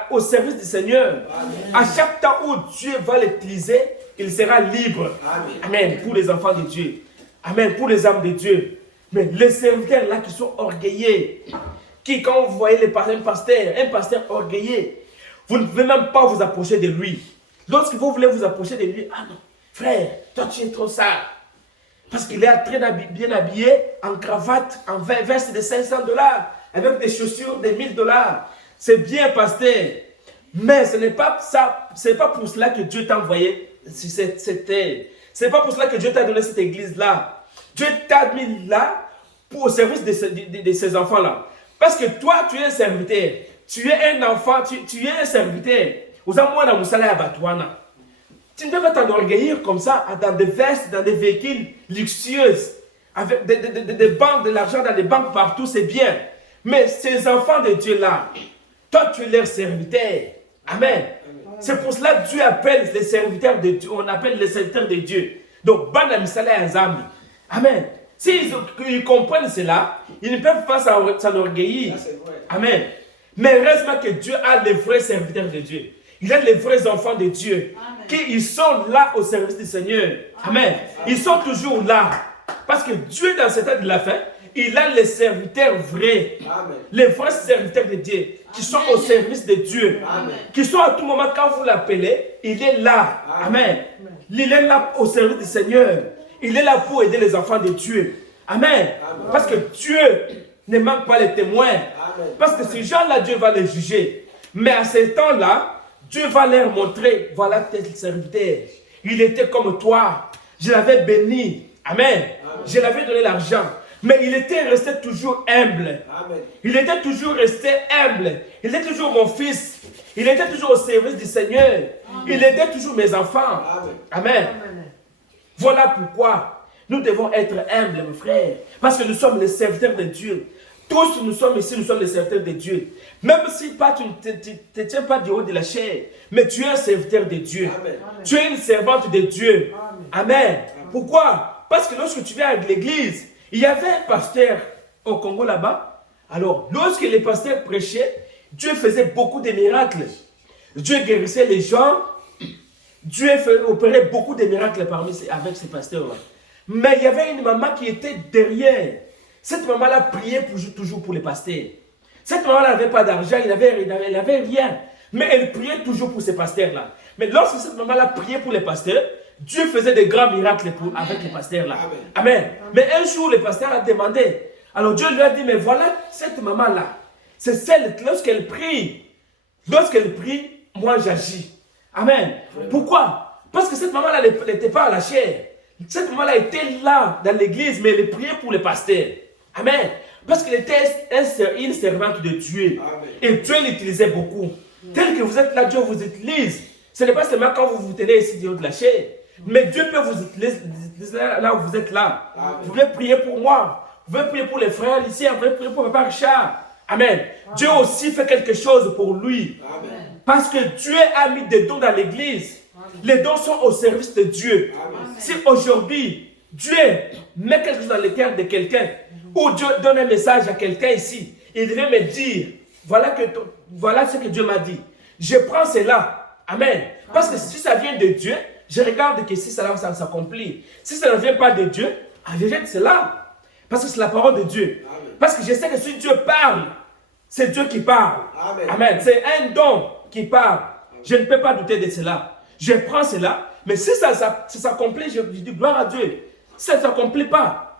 au service du Seigneur. Amen. À chaque temps où Dieu va l'utiliser, il sera libre. Amen. Amen. Pour les enfants de Dieu. Amen. Pour les âmes de Dieu. Mais les serviteurs là qui sont orgueillés, qui quand vous voyez un pasteur orgueilleux, vous ne pouvez même pas vous approcher de lui. Lorsque vous voulez vous approcher de lui, ah non, frère, toi tu es trop sale. Parce qu'il est très bien habillé, en cravate, en veste de $500, avec des chaussures de $1000. C'est bien, pasteur. Mais ce n'est pas ça, c'est pas pour cela que Dieu t'a envoyé sur cette terre. C'est pas pour cela que Dieu t'a donné cette église-là. Dieu t'a mis là pour au service de ces enfants-là. Parce que toi, tu es un serviteur. Tu es un enfant, tu es un serviteur. Tu ne peux pas t'enorgueillir comme ça dans des vestes, dans des véhicules luxueux, avec des banques, de l'argent dans des banques partout, c'est bien. Mais ces enfants de Dieu-là, toi tu es leur serviteur. Amen. C'est pour cela que Dieu appelle les serviteurs de Dieu. On appelle les serviteurs de Dieu. Donc, Amen. S'ils comprennent cela, ils ne peuvent pas s'enorgueillir. Amen. Mais heureusement que Dieu a les vrais serviteurs de Dieu. Il a les vrais enfants de Dieu. Ils sont là au service du Seigneur. Amen. Ils sont toujours là. Parce que Dieu, dans ce temps de la fin, il a les serviteurs vrais. Amen. Les vrais serviteurs de Dieu. Qui sont au service de Dieu. Amen. Qui sont à tout moment, quand vous l'appelez, il est là. Amen. Il est là au service du Seigneur. Il est là pour aider les enfants de Dieu. Amen. Amen. Parce que Dieu ne manque pas les témoins. Amen. Parce que ces gens-là, Dieu va les juger. Mais à ce temps-là, Dieu va leur montrer, voilà tel serviteur. Il était comme toi. Je l'avais béni. Amen. Amen. Je l'avais donné l'argent. Mais il était resté toujours humble. Amen. Il était toujours resté humble. Il était toujours mon fils. Il était toujours au service du Seigneur. Amen. Il aidait toujours mes enfants. Amen. Amen. Amen. Voilà pourquoi nous devons être humbles, mes frères. Parce que nous sommes les serviteurs de Dieu. Tous nous sommes ici, nous sommes les serviteurs de Dieu. Même si pas, tu ne te tiens pas du haut de la chair, mais tu es un serviteur de Dieu. Amen. Tu es une servante de Dieu. Amen. Amen. Pourquoi? Parce que lorsque tu viens à l'église, il y avait un pasteur au Congo là-bas. Alors, lorsque les pasteurs prêchaient, Dieu faisait beaucoup de miracles. Dieu guérissait les gens. Dieu opérait beaucoup de miracles avec ces pasteurs-là. Mais il y avait une maman qui était derrière. Cette maman-là priait toujours pour les pasteurs. Cette maman-là n'avait pas d'argent, elle n'avait rien. Mais elle priait toujours pour ces pasteurs-là. Mais lorsque cette maman-là priait pour les pasteurs, Dieu faisait de grands miracles avec les pasteurs-là. Amen. Amen. Mais un jour, le pasteur a demandé. Alors Dieu lui a dit, mais voilà cette maman-là. C'est celle, lorsqu'elle prie, moi j'agis. Amen. Pourquoi? Parce que cette maman-là n'était pas à la chair. Cette maman-là était là dans l'église, mais elle priait pour les pasteurs. Amen. Parce qu'elle était une servante de Dieu. Amen. Et Dieu l'utilisait beaucoup. Tel que vous êtes là, Dieu vous utilise. Ce n'est pas seulement quand vous vous tenez ici du haut de la chair. Mais Dieu peut vous utiliser là où vous êtes là. Amen. Vous pouvez prier pour moi. Vous pouvez prier pour les frères ici. Vous pouvez prier pour Papa Richard. Amen. Amen. Dieu aussi fait quelque chose pour lui. Amen. Parce que Dieu a mis des dons dans l'église. Les dons sont au service de Dieu. Amen. Si aujourd'hui, Dieu met quelque chose dans le cœur de quelqu'un, ou Dieu donne un message à quelqu'un ici, il devait me dire, voilà ce que Dieu m'a dit. Je prends cela. Amen. Parce que si ça vient de Dieu, je regarde que si ça s'accomplit. Si ça ne vient pas de Dieu, je jette cela. Parce que c'est la parole de Dieu. Amen. Parce que je sais que si Dieu parle, c'est Dieu qui parle. Amen. Amen. C'est un don qui parle. Je ne peux pas douter de cela. Je prends cela, mais si ça s'accomplit, je dis gloire à Dieu. Si ça ne s'accomplit pas,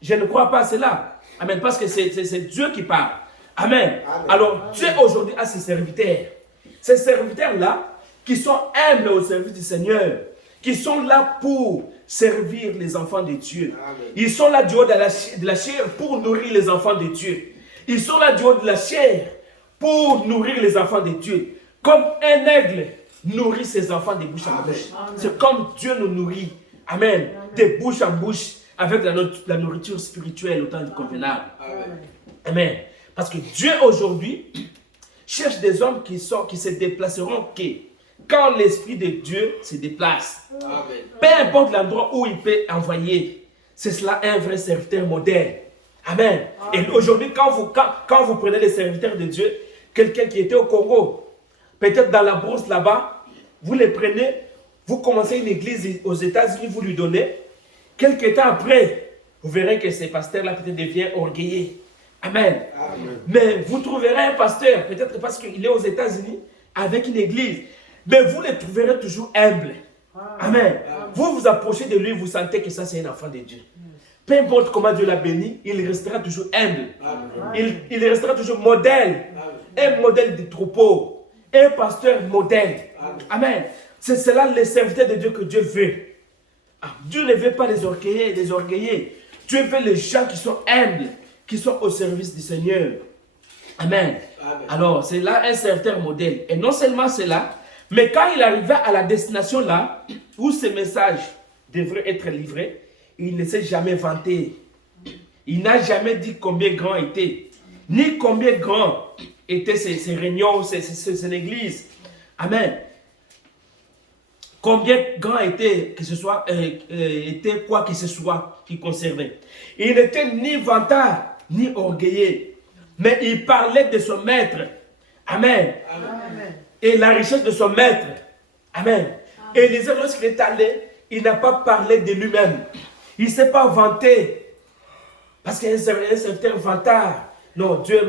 je ne crois pas à cela. Amen. Parce que c'est Dieu qui parle. Amen. Amen. Alors, Dieu aujourd'hui a ses serviteurs. Ces serviteurs-là, qui sont humbles au service du Seigneur, qui sont là pour servir les enfants de Dieu. Amen. Ils sont là du haut de la chair pour nourrir les enfants de Dieu. Ils sont là du haut de la chair pour nourrir les enfants de Dieu. Comme un aigle nourrit ses enfants de bouche en bouche. C'est comme Dieu nous nourrit. Amen. De bouche en bouche avec la nourriture spirituelle au temps du convenable. Amen. Parce que Dieu aujourd'hui, cherche des hommes qui se déplaceront quand l'Esprit de Dieu se déplace. Amen. Peu importe l'endroit où il peut envoyer, c'est cela un vrai serviteur modèle. Amen. Amen. Et aujourd'hui, quand vous prenez les serviteurs de Dieu, quelqu'un qui était au Congo, peut-être dans la brousse là-bas, vous les prenez, vous commencez une église aux États-Unis, vous lui donnez. Quelques temps après, vous verrez que ces pasteurs-là peut-être deviennent orgueillés. Amen. Amen. Mais vous trouverez un pasteur, peut-être parce qu'il est aux États-Unis, avec une église. Mais vous le trouverez toujours humble. Amen. Amen. Vous vous approchez de lui, vous sentez que ça c'est un enfant de Dieu. Peu importe comment Dieu l'a béni, il restera toujours humble. Il restera toujours modèle. Amen. Un modèle de troupeau. Un pasteur modèle. Amen. C'est cela les serviteurs de Dieu que Dieu veut. Dieu ne veut pas les orgueillés. Dieu veut les gens qui sont humbles, qui sont au service du Seigneur. Amen. Amen. Alors, c'est là un serviteur modèle. Et non seulement cela, mais quand il arrivait à la destination là, où ce message devrait être livré, il ne s'est jamais vanté. Il n'a jamais dit combien grand était, ni combien grand étaient ces réunions, ces églises. Amen. Combien grand était que ce soit, était quoi que ce soit qui concernait. Il n'était ni vantard, ni orgueilleux, mais il parlait de son maître. Amen. Amen. Et la richesse de son maître. Amen. Et Élisée, lorsqu'il est allé, il n'a pas parlé de lui-même. Il ne s'est pas vanté. Parce qu'il y a un certain vantard. Non, Dieu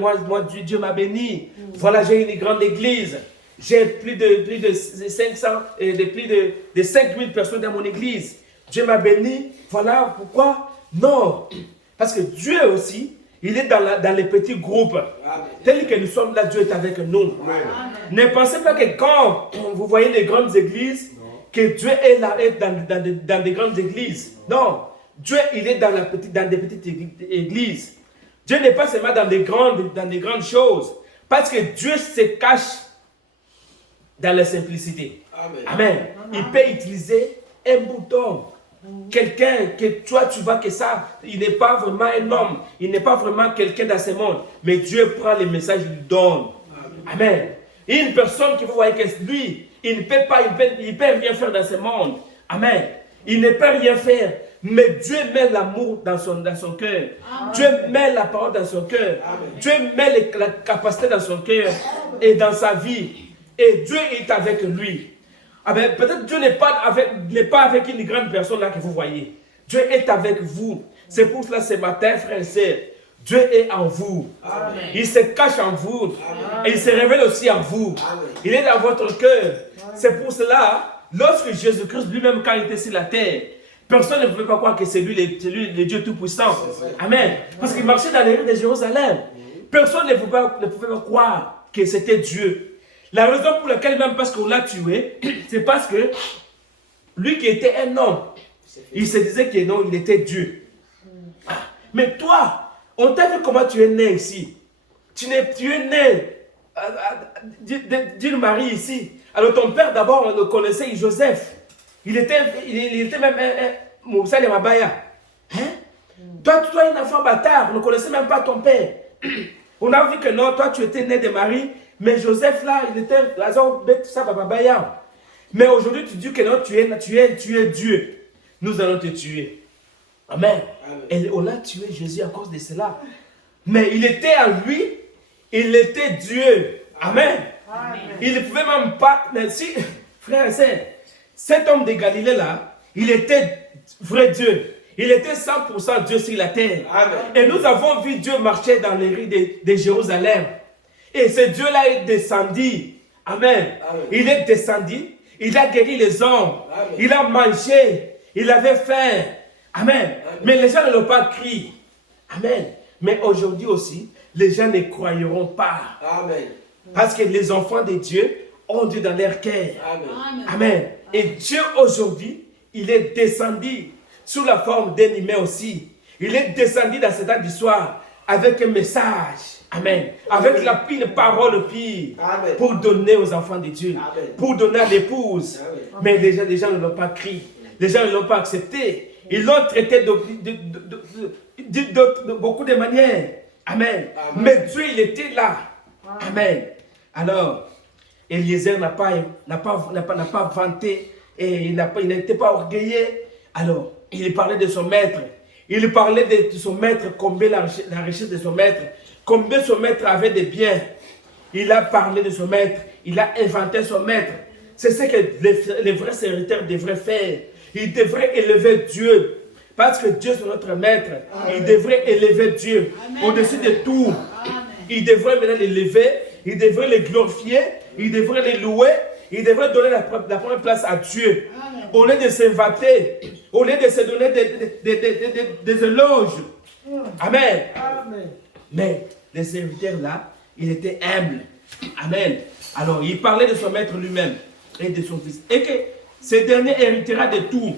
m'a béni. Voilà, j'ai une grande église. J'ai plus de 500, plus de 5000 personnes dans mon église. Dieu m'a béni. Voilà pourquoi. Non. Parce que Dieu aussi, il est dans les petits groupes. Tel que nous sommes là, Dieu est avec nous. Amen. Ne pensez pas que quand vous voyez les grandes églises, que Dieu est là dans des grandes églises. Non. Dieu, il est dans des petites églises. Dieu n'est pas seulement dans des grandes choses. Parce que Dieu se cache dans la simplicité. Amen. Amen. Il peut utiliser un bouton. Quelqu'un que toi tu vois que ça, il n'est pas vraiment un homme, il n'est pas vraiment quelqu'un dans ce monde, mais Dieu prend les messages, il donne. Amen. Une personne que vous voyez que lui, il ne peut rien faire dans ce monde. Amen. Il ne peut rien faire, mais Dieu met l'amour dans son cœur. Dieu met la parole dans son cœur. Dieu met la capacité dans son cœur et dans sa vie. Et Dieu est avec lui. Ah ben, peut-être Dieu n'est pas avec une grande personne là que vous voyez. Dieu est avec vous. C'est pour cela ce matin, frères et sœurs, Dieu est en vous. Amen. Il se cache en vous. Amen. Et il se révèle aussi en vous. Amen. Il est dans votre cœur. C'est pour cela, lorsque Jésus-Christ lui-même, quand il était sur la terre, personne ne pouvait pas croire que c'est lui le Dieu Tout-Puissant. Amen. Parce qu'il marchait dans les rues de Jérusalem. Personne ne pouvait pas croire que c'était Dieu. La raison pour laquelle, même parce qu'on l'a tué, c'est parce que lui qui était un homme, il se disait que non, il était Dieu. Mais toi, on t'a vu comment tu es né ici. Tu es né d'une Marie ici. Alors ton père d'abord, on le connaissait, Joseph. Il était même un Moussa de Mabaya. Hein? Toi, un enfant bâtard, on ne connaissait même pas ton père. On a vu que non, toi tu étais né de Marie. Mais Joseph là, il était mais aujourd'hui tu dis que non, tu es Dieu. Nous allons te tuer. Amen. Amen. Et on a tué Jésus à cause de cela. Mais il était à lui, il était Dieu. Amen. Amen. Il ne pouvait même pas, mais si, frère et sœur, cet homme de Galilée là, il était vrai Dieu. Il était 100% Dieu sur la terre. Amen. Et nous avons vu Dieu marcher dans les rues de Jérusalem. Et ce Dieu-là est descendu. Amen. Amen. Il est descendu. Il a guéri les hommes. Amen. Il a mangé. Il avait faim. Amen. Amen. Mais les gens ne l'ont pas crié. Amen. Mais aujourd'hui aussi, les gens ne croiront pas. Amen. Parce que les enfants de Dieu ont Dieu dans leur cœur. Amen. Amen. Et Dieu aujourd'hui, il est descendu sous la forme d'un humain aussi. Il est descendu dans cette année d'histoire avec un message. Amen. Avec une parole pire. Amen. Pour donner aux enfants de Dieu. Amen. Pour donner à l'épouse. Mais les gens ne l'ont pas crié. Les gens ne l'ont pas accepté. Ils l'ont traité de beaucoup de manières. Amen. Amen. Mais Dieu, il était là. Amen. Alors, Eliezer n'a pas vanté et il n'était pas orgueilleux. Alors, il parlait de son maître. Il parlait de son maître, combien la richesse de son maître, combien son maître avait de biens. Il a parlé de son maître, il a inventé son maître. C'est ce que les vrais serviteurs devraient faire. Ils devraient élever Dieu. Parce que Dieu est notre maître. Amen. Il devrait élever Dieu au-dessus de tout. Amen. Il devrait maintenant l'élever, il devrait le glorifier, il devrait le louer, il devrait donner la première place à Dieu. Amen. Au lieu de s'inventer, au lieu de se donner des éloges. Amen. Amen. Mais les serviteurs là, il était humble. Amen. Alors, il parlait de son maître lui-même et de son fils. Et que ce dernier héritera de tout.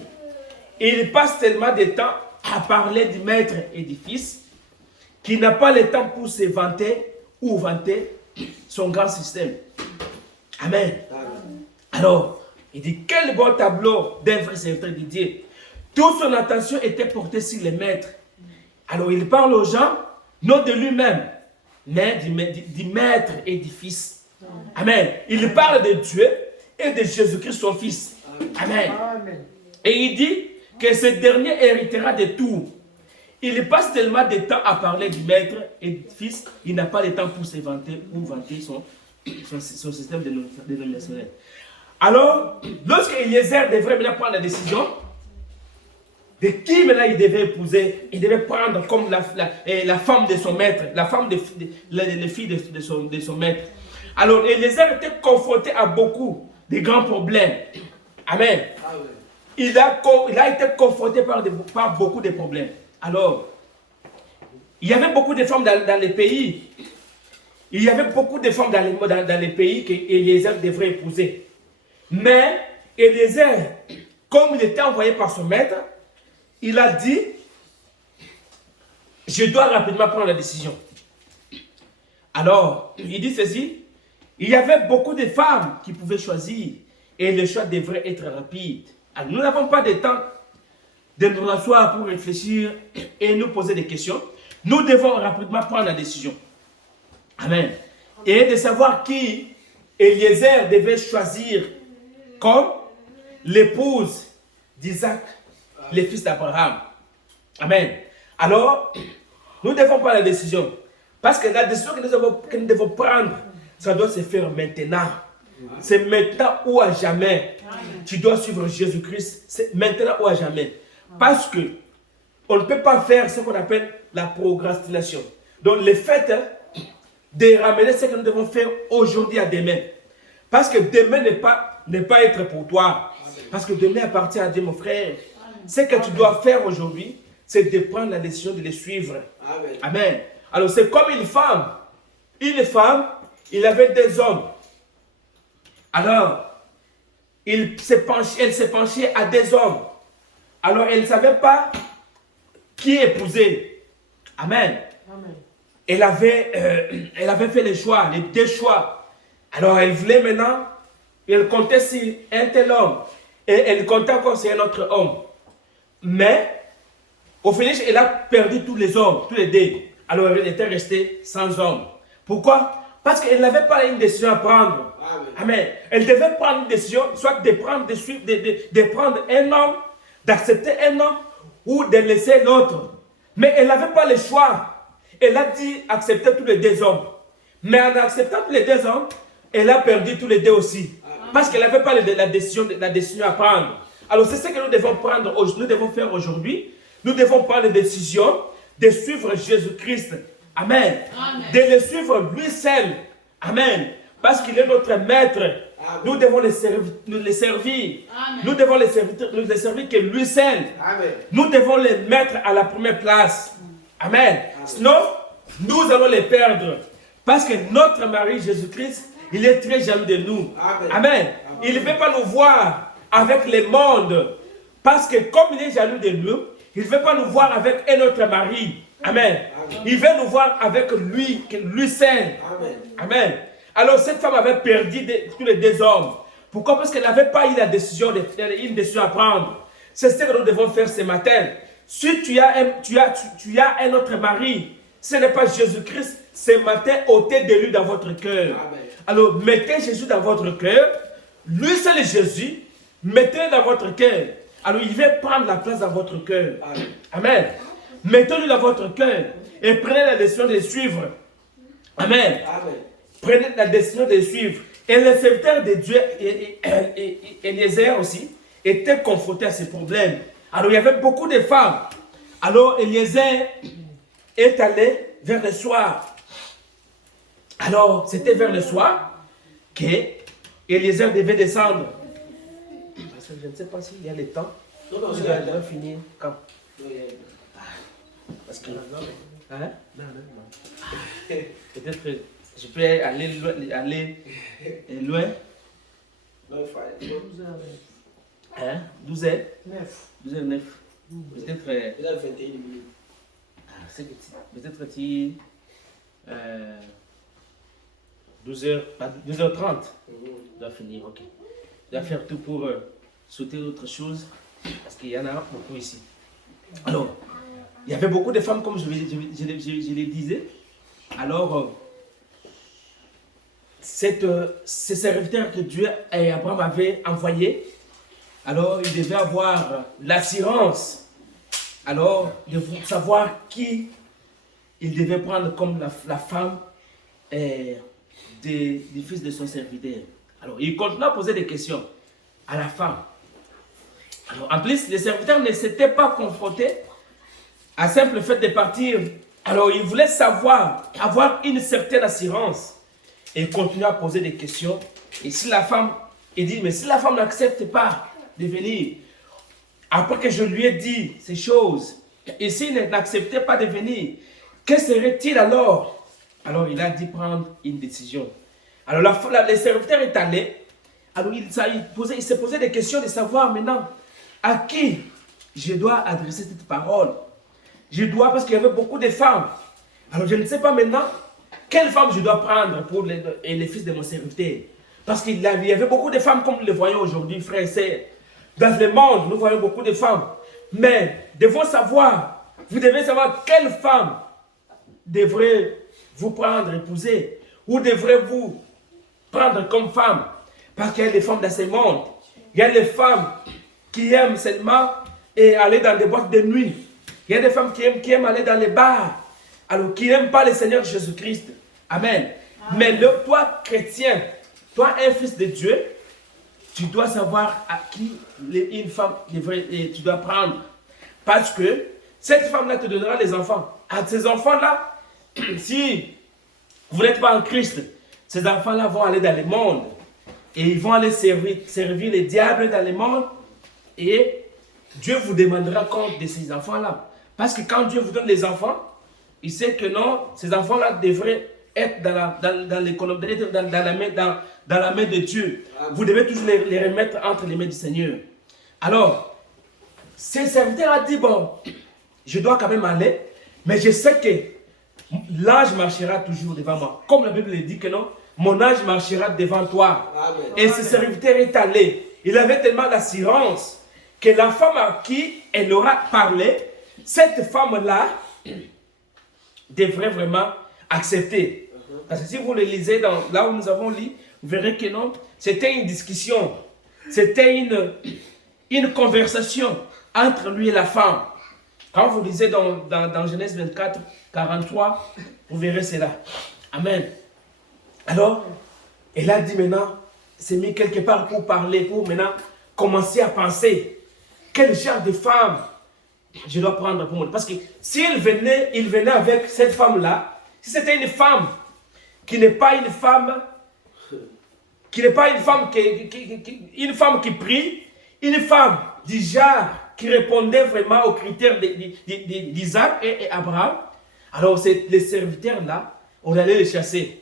Il passe tellement de temps à parler du maître et du fils qu'il n'a pas le temps pour se vanter ou vanter son grand système. Amen. Amen. Alors, il dit, quel beau tableau d'un vrai serviteur de Dieu. Toute son attention était portée sur le maître. Alors, il parle aux gens, non de lui-même, mais du maître et du fils. Amen. Il parle de Dieu et de Jésus-Christ, son fils. Amen. Amen. Et il dit que ce dernier héritera de tout. Il passe tellement de temps à parler du maître et du fils, il n'a pas le temps pour se vanter ou vanter son système dénominationnel. Alors, lorsque Eliezer devrait maintenant prendre la décision de qui maintenant il devait épouser, il devait prendre comme la femme de son maître, la femme de fille de son maître. Alors, Eliezer était confronté à beaucoup de grands problèmes. Amen. Il a été confronté par beaucoup de problèmes. Alors, il y avait beaucoup de femmes dans les pays. Il y avait beaucoup de femmes dans les pays qu'Eliezer devrait épouser. Mais Eliezer, comme il était envoyé par son maître, il a dit, je dois rapidement prendre la décision. Alors, il dit ceci, il y avait beaucoup de femmes qui pouvaient choisir et le choix devrait être rapide. Alors, nous n'avons pas de temps de nous asseoir pour réfléchir et nous poser des questions. Nous devons rapidement prendre la décision. Amen. Et de savoir qui Eliezer devait choisir comme l'épouse d'Isaac, le fils d'Abraham. Amen. Alors, nous devons prendre la décision. Parce que la décision que nous devons prendre, ça doit se faire maintenant. C'est maintenant ou à jamais. Tu dois suivre Jésus-Christ. C'est maintenant ou à jamais. Parce que on ne peut pas faire ce qu'on appelle la procrastination. Donc le fait de ramener ce que nous devons faire aujourd'hui à demain. Parce que demain n'est pas être pour toi. Parce que demain appartient à Dieu, mon frère. Ce que tu dois faire aujourd'hui, c'est de prendre la décision de les suivre. Amen. Alors c'est comme une femme. Une femme, il avait des hommes. Alors, elle s'est penchée à des hommes. Alors, elle ne savait pas qui épouser. Amen. Amen. Elle avait fait les choix, les deux choix. Alors, elle voulait maintenant, elle comptait sur un tel homme. Et elle comptait encore sur un autre homme. Mais, au finish, elle a perdu tous les hommes, tous les deux. Alors, elle était restée sans homme. Pourquoi? Parce qu'elle n'avait pas une décision à prendre. Amen. Amen. Elle devait prendre une décision, soit de prendre un homme, d'accepter un homme, ou de laisser l'autre. Mais elle n'avait pas le choix. Elle a dit accepter tous les deux hommes. Mais en acceptant tous les deux hommes, elle a perdu tous les deux aussi. Amen. Parce qu'elle n'avait pas la décision à prendre. Alors c'est ce que nous devons prendre, nous devons faire aujourd'hui. Nous devons prendre la décision de suivre Jésus-Christ. Amen. Amen. De le suivre lui seul. Amen. Parce qu'il est notre maître. Amen. Nous devons le servir. Amen. Nous devons le servir que lui seul. Amen. Nous devons le mettre à la première place. Amen. Amen. Sinon, nous allons les perdre. Parce que notre mari Jésus-Christ, il est très jaloux de nous. Amen. Amen. Amen. Il ne veut pas nous voir avec le monde. Parce que comme il est jaloux de nous, il ne veut pas nous voir avec un autre mari. Amen. Amen. Il veut nous voir avec lui seul. Amen. Amen. Alors cette femme avait perdu tous les deux hommes. Pourquoi? Parce qu'elle n'avait pas eu une décision à prendre. C'est ce que nous devons faire ce matin. Si tu as un autre mari, ce n'est pas Jésus-Christ, ce matin, ôtez de lui dans votre cœur. Alors, mettez Jésus dans votre cœur. Lui, c'est le Jésus. Mettez-le dans votre cœur. Alors, il va prendre la place dans votre cœur. Amen. Mettez-le dans votre cœur et prenez la décision de suivre. Amen. Prenez la décision de suivre. Et le serviteur de Dieu, Eliezer aussi, était confronté à ces problèmes. Alors, il y avait beaucoup de femmes. Alors, Eliezer est allé vers le soir. Alors, c'était vers le soir que Eliezer devait descendre. Parce que je ne sais pas s'il y a le temps. Non, je dois finir quand. Parce que. Hein? Non. Peut-être que je peux aller loin. Hein? 12h? 9. 12h09. Peut-être. 21 minutes. C'est peut-être 12h30. Je dois finir, ok. Je dois faire tout pour sauter autre chose. Parce qu'il y en a beaucoup ici. Alors, il y avait beaucoup de femmes, comme je les disais. Alors, ces serviteurs que Dieu et Abraham avaient envoyés, alors il devait avoir l'assurance, alors de savoir qui il devait prendre comme la femme du fils de son serviteur. Alors, il continue à poser des questions à la femme. Alors, en plus, les serviteurs ne s'étaient pas confrontés à simple fait de partir. Alors, il voulait savoir, avoir une certaine assurance. Et il continue à poser des questions. Et si la femme, il dit, mais si la femme n'accepte pas de venir, après que je lui ai dit ces choses, et s'il n'acceptait pas de venir, que serait-il alors? Alors, il a dit prendre une décision. Alors, le serviteur est allé. Alors, il s'est posé des questions de savoir maintenant à qui je dois adresser cette parole. Je dois, parce qu'il y avait beaucoup de femmes. Alors, je ne sais pas maintenant quelle femme je dois prendre pour les fils de mon serviteur. Parce qu'il y avait beaucoup de femmes, comme nous le voyons aujourd'hui, frères et sœurs. Dans le monde, nous voyons beaucoup de femmes. Mais, devons savoir, vous devez savoir quelle femme devrait vous prendre, épouser, ou devrez-vous prendre comme femme. Parce qu'il y a des femmes dans ce monde. Il y a des femmes qui aiment seulement aller dans des boîtes de nuit. Il y a des femmes qui aiment aller dans les bars. Alors, qui n'aiment pas le Seigneur Jésus-Christ. Amen. Mais toi, chrétien, toi, un fils de Dieu, tu dois savoir à qui une femme tu dois prendre. Parce que cette femme-là te donnera les enfants. À ces enfants-là, si vous n'êtes pas en Christ, ces enfants-là vont aller dans le monde. Et ils vont aller servir les diables dans le monde. Et Dieu vous demandera compte de ces enfants-là. Parce que quand Dieu vous donne les enfants, il sait que non, ces enfants-là devraient être dans l'économie, dans la main de Dieu. Vous devez toujours les remettre entre les mains du Seigneur. Alors, ce serviteur a dit, bon, je dois quand même aller, mais je sais que l'ange marchera toujours devant moi. Comme la Bible dit que non, mon ange marchera devant toi. Amen. Et ce serviteur est allé. Il avait tellement d'assurance que la femme à qui elle aura parlé, cette femme-là devrait vraiment accepter. Parce que si vous le lisez là où nous avons lu, vous verrez que non, c'était une discussion. C'était une conversation entre lui et la femme. Quand vous lisez dans Genèse 24, 43, vous verrez cela. Amen. Alors, elle a dit maintenant, s'est mis quelque part pour parler, pour maintenant commencer à penser quel genre de femme je dois prendre pour moi. Parce que s'il venait, il venait avec cette femme-là, si c'était une femme qui n'est pas une femme, une femme qui prie, une femme du genre qui répondait vraiment aux critères d'Isaac et Abraham, alors les serviteurs-là, on allait les chasser.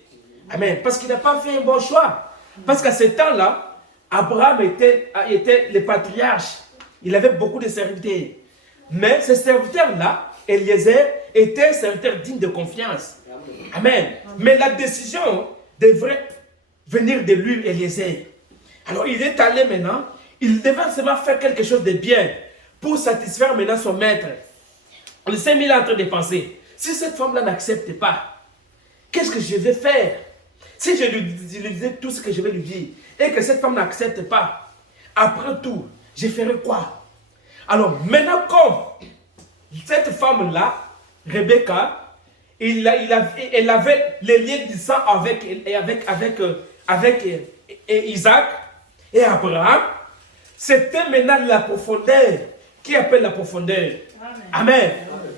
Amen. Parce qu'il n'a pas fait un bon choix. Parce qu'à ce temps-là, Abraham était le patriarche. Il avait beaucoup de serviteurs. Mais ce serviteur-là, Eliezer, était un serviteur digne de confiance. Amen. Mais la décision devrait venir de lui, Eliezer. Alors il est allé maintenant. Il devait seulement faire quelque chose de bien pour satisfaire maintenant son maître. Il s'est mis là en train de penser. si cette femme-là n'accepte pas, qu'est-ce que je vais faire? Si je lui disais tout ce que je vais lui dire, et que cette femme n'accepte pas, après tout, je ferai quoi? Alors, maintenant, comme cette femme-là, Rebecca, elle avait les liens du sang avec Isaac et Abraham, c'était maintenant la profondeur, qui appelle la profondeur. Amen. Amen.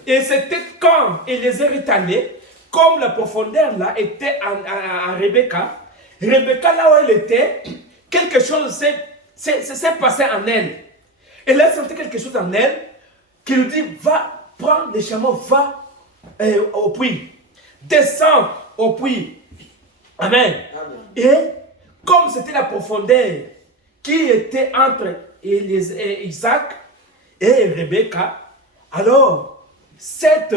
Et c'était quand Eliezer est allé, comme la profondeur là était à Rebecca, Rebecca là où elle était, quelque chose s'est passé en elle. Elle a senti quelque chose en elle qui lui dit, va prendre les chameaux, va au puits, descends au puits. Amen. Amen. Et comme c'était la profondeur qui était entre Isaac et Rebecca, alors cette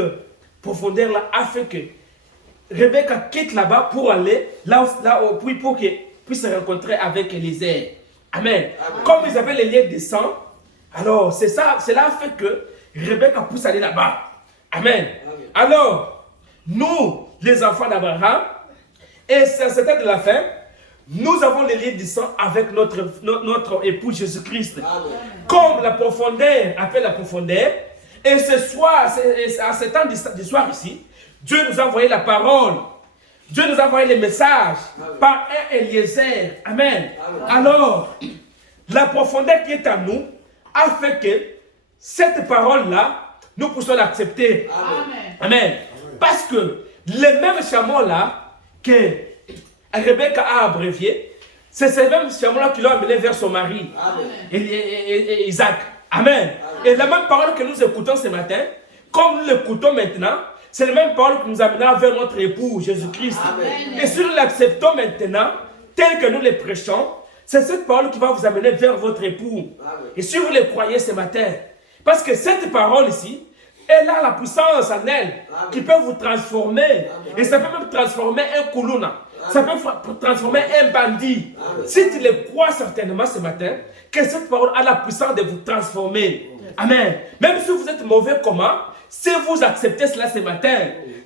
profondeur-là a fait que Rebecca quitte là-bas pour aller là au puits pour qu'elle puisse se rencontrer avec Eliezer. Amen. Amen. Comme ils avaient les liens de sang, alors cela a fait que Rebecca puisse aller là-bas. Amen. Amen. Alors, nous, les enfants d'Abraham, et c'était de la fin, nous avons les liens du sang avec notre époux Jésus-Christ. Comme la profondeur appelle la profondeur, et ce soir, à ce temps du soir ici, Dieu nous a envoyé la parole. Dieu nous a envoyé les messages par un Eliezer. Amen. Alors, la profondeur qui est en nous a fait que cette parole-là, nous puissions l'accepter. Amen. Amen. Parce que les mêmes chameaux-là que Rebecca a abrévié, c'est ces mêmes chameaux-là qui l'ont amené vers son mari, et Isaac. Amen. Amen. Et la même parole que nous écoutons ce matin, comme nous l'écoutons maintenant, c'est la même parole que nous amènera vers notre époux, Jésus-Christ. Et si nous l'acceptons maintenant, tel que nous les prêchons, c'est cette parole qui va vous amener vers votre époux. Amen. Et si vous les croyez ce matin, parce que cette parole ici, elle a la puissance en elle. Amen. Qui peut vous transformer. Amen. Et ça peut même transformer un koulouna. Ça peut transformer un bandit. Amen. Si tu le crois certainement ce matin, que cette parole a la puissance de vous transformer. Amen. Même si vous êtes mauvais comment, si vous acceptez cela ce matin,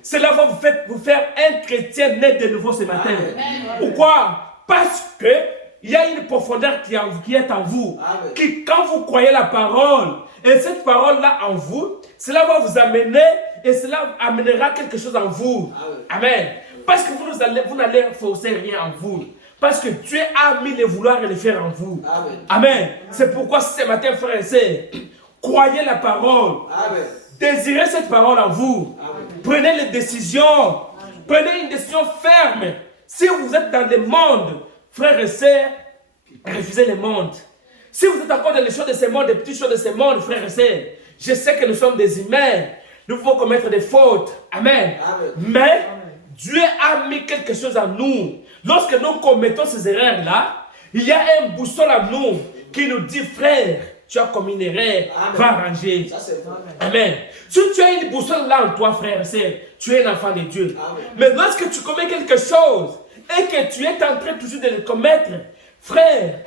cela va vous faire un chrétien né de nouveau ce matin. Amen. Pourquoi? Parce que il y a une profondeur qui est en vous. Amen. Qui, quand vous croyez la parole, et cette parole-là en vous, cela va vous amener, et cela amènera quelque chose en vous. Amen. Amen. Parce que vous n'allez forcer rien en vous. Parce que Dieu a mis le vouloir et le faire en vous. Amen. Amen. C'est pourquoi ce matin, frères et sœurs, croyez la parole. Amen. Désirez cette parole en vous. Amen. Prenez les décisions. Amen. Prenez une décision ferme. Si vous êtes dans le monde, frères et sœurs, refusez le monde. Si vous êtes encore dans les choses de ce monde, des petites choses de ce monde, frères et sœurs, je sais que nous sommes des humains. Nous pouvons commettre des fautes. Amen. Amen. Mais Dieu a mis quelque chose en nous. Lorsque nous commettons ces erreurs-là, il y a un boussole en nous qui nous dit, frère, tu as commis une erreur, va arranger. Amen. Si tu as une boussole là en toi, frère et sœur, tu es un enfant de Dieu. Amen. Mais lorsque tu commets quelque chose et que tu es en train toujours de le commettre, frère,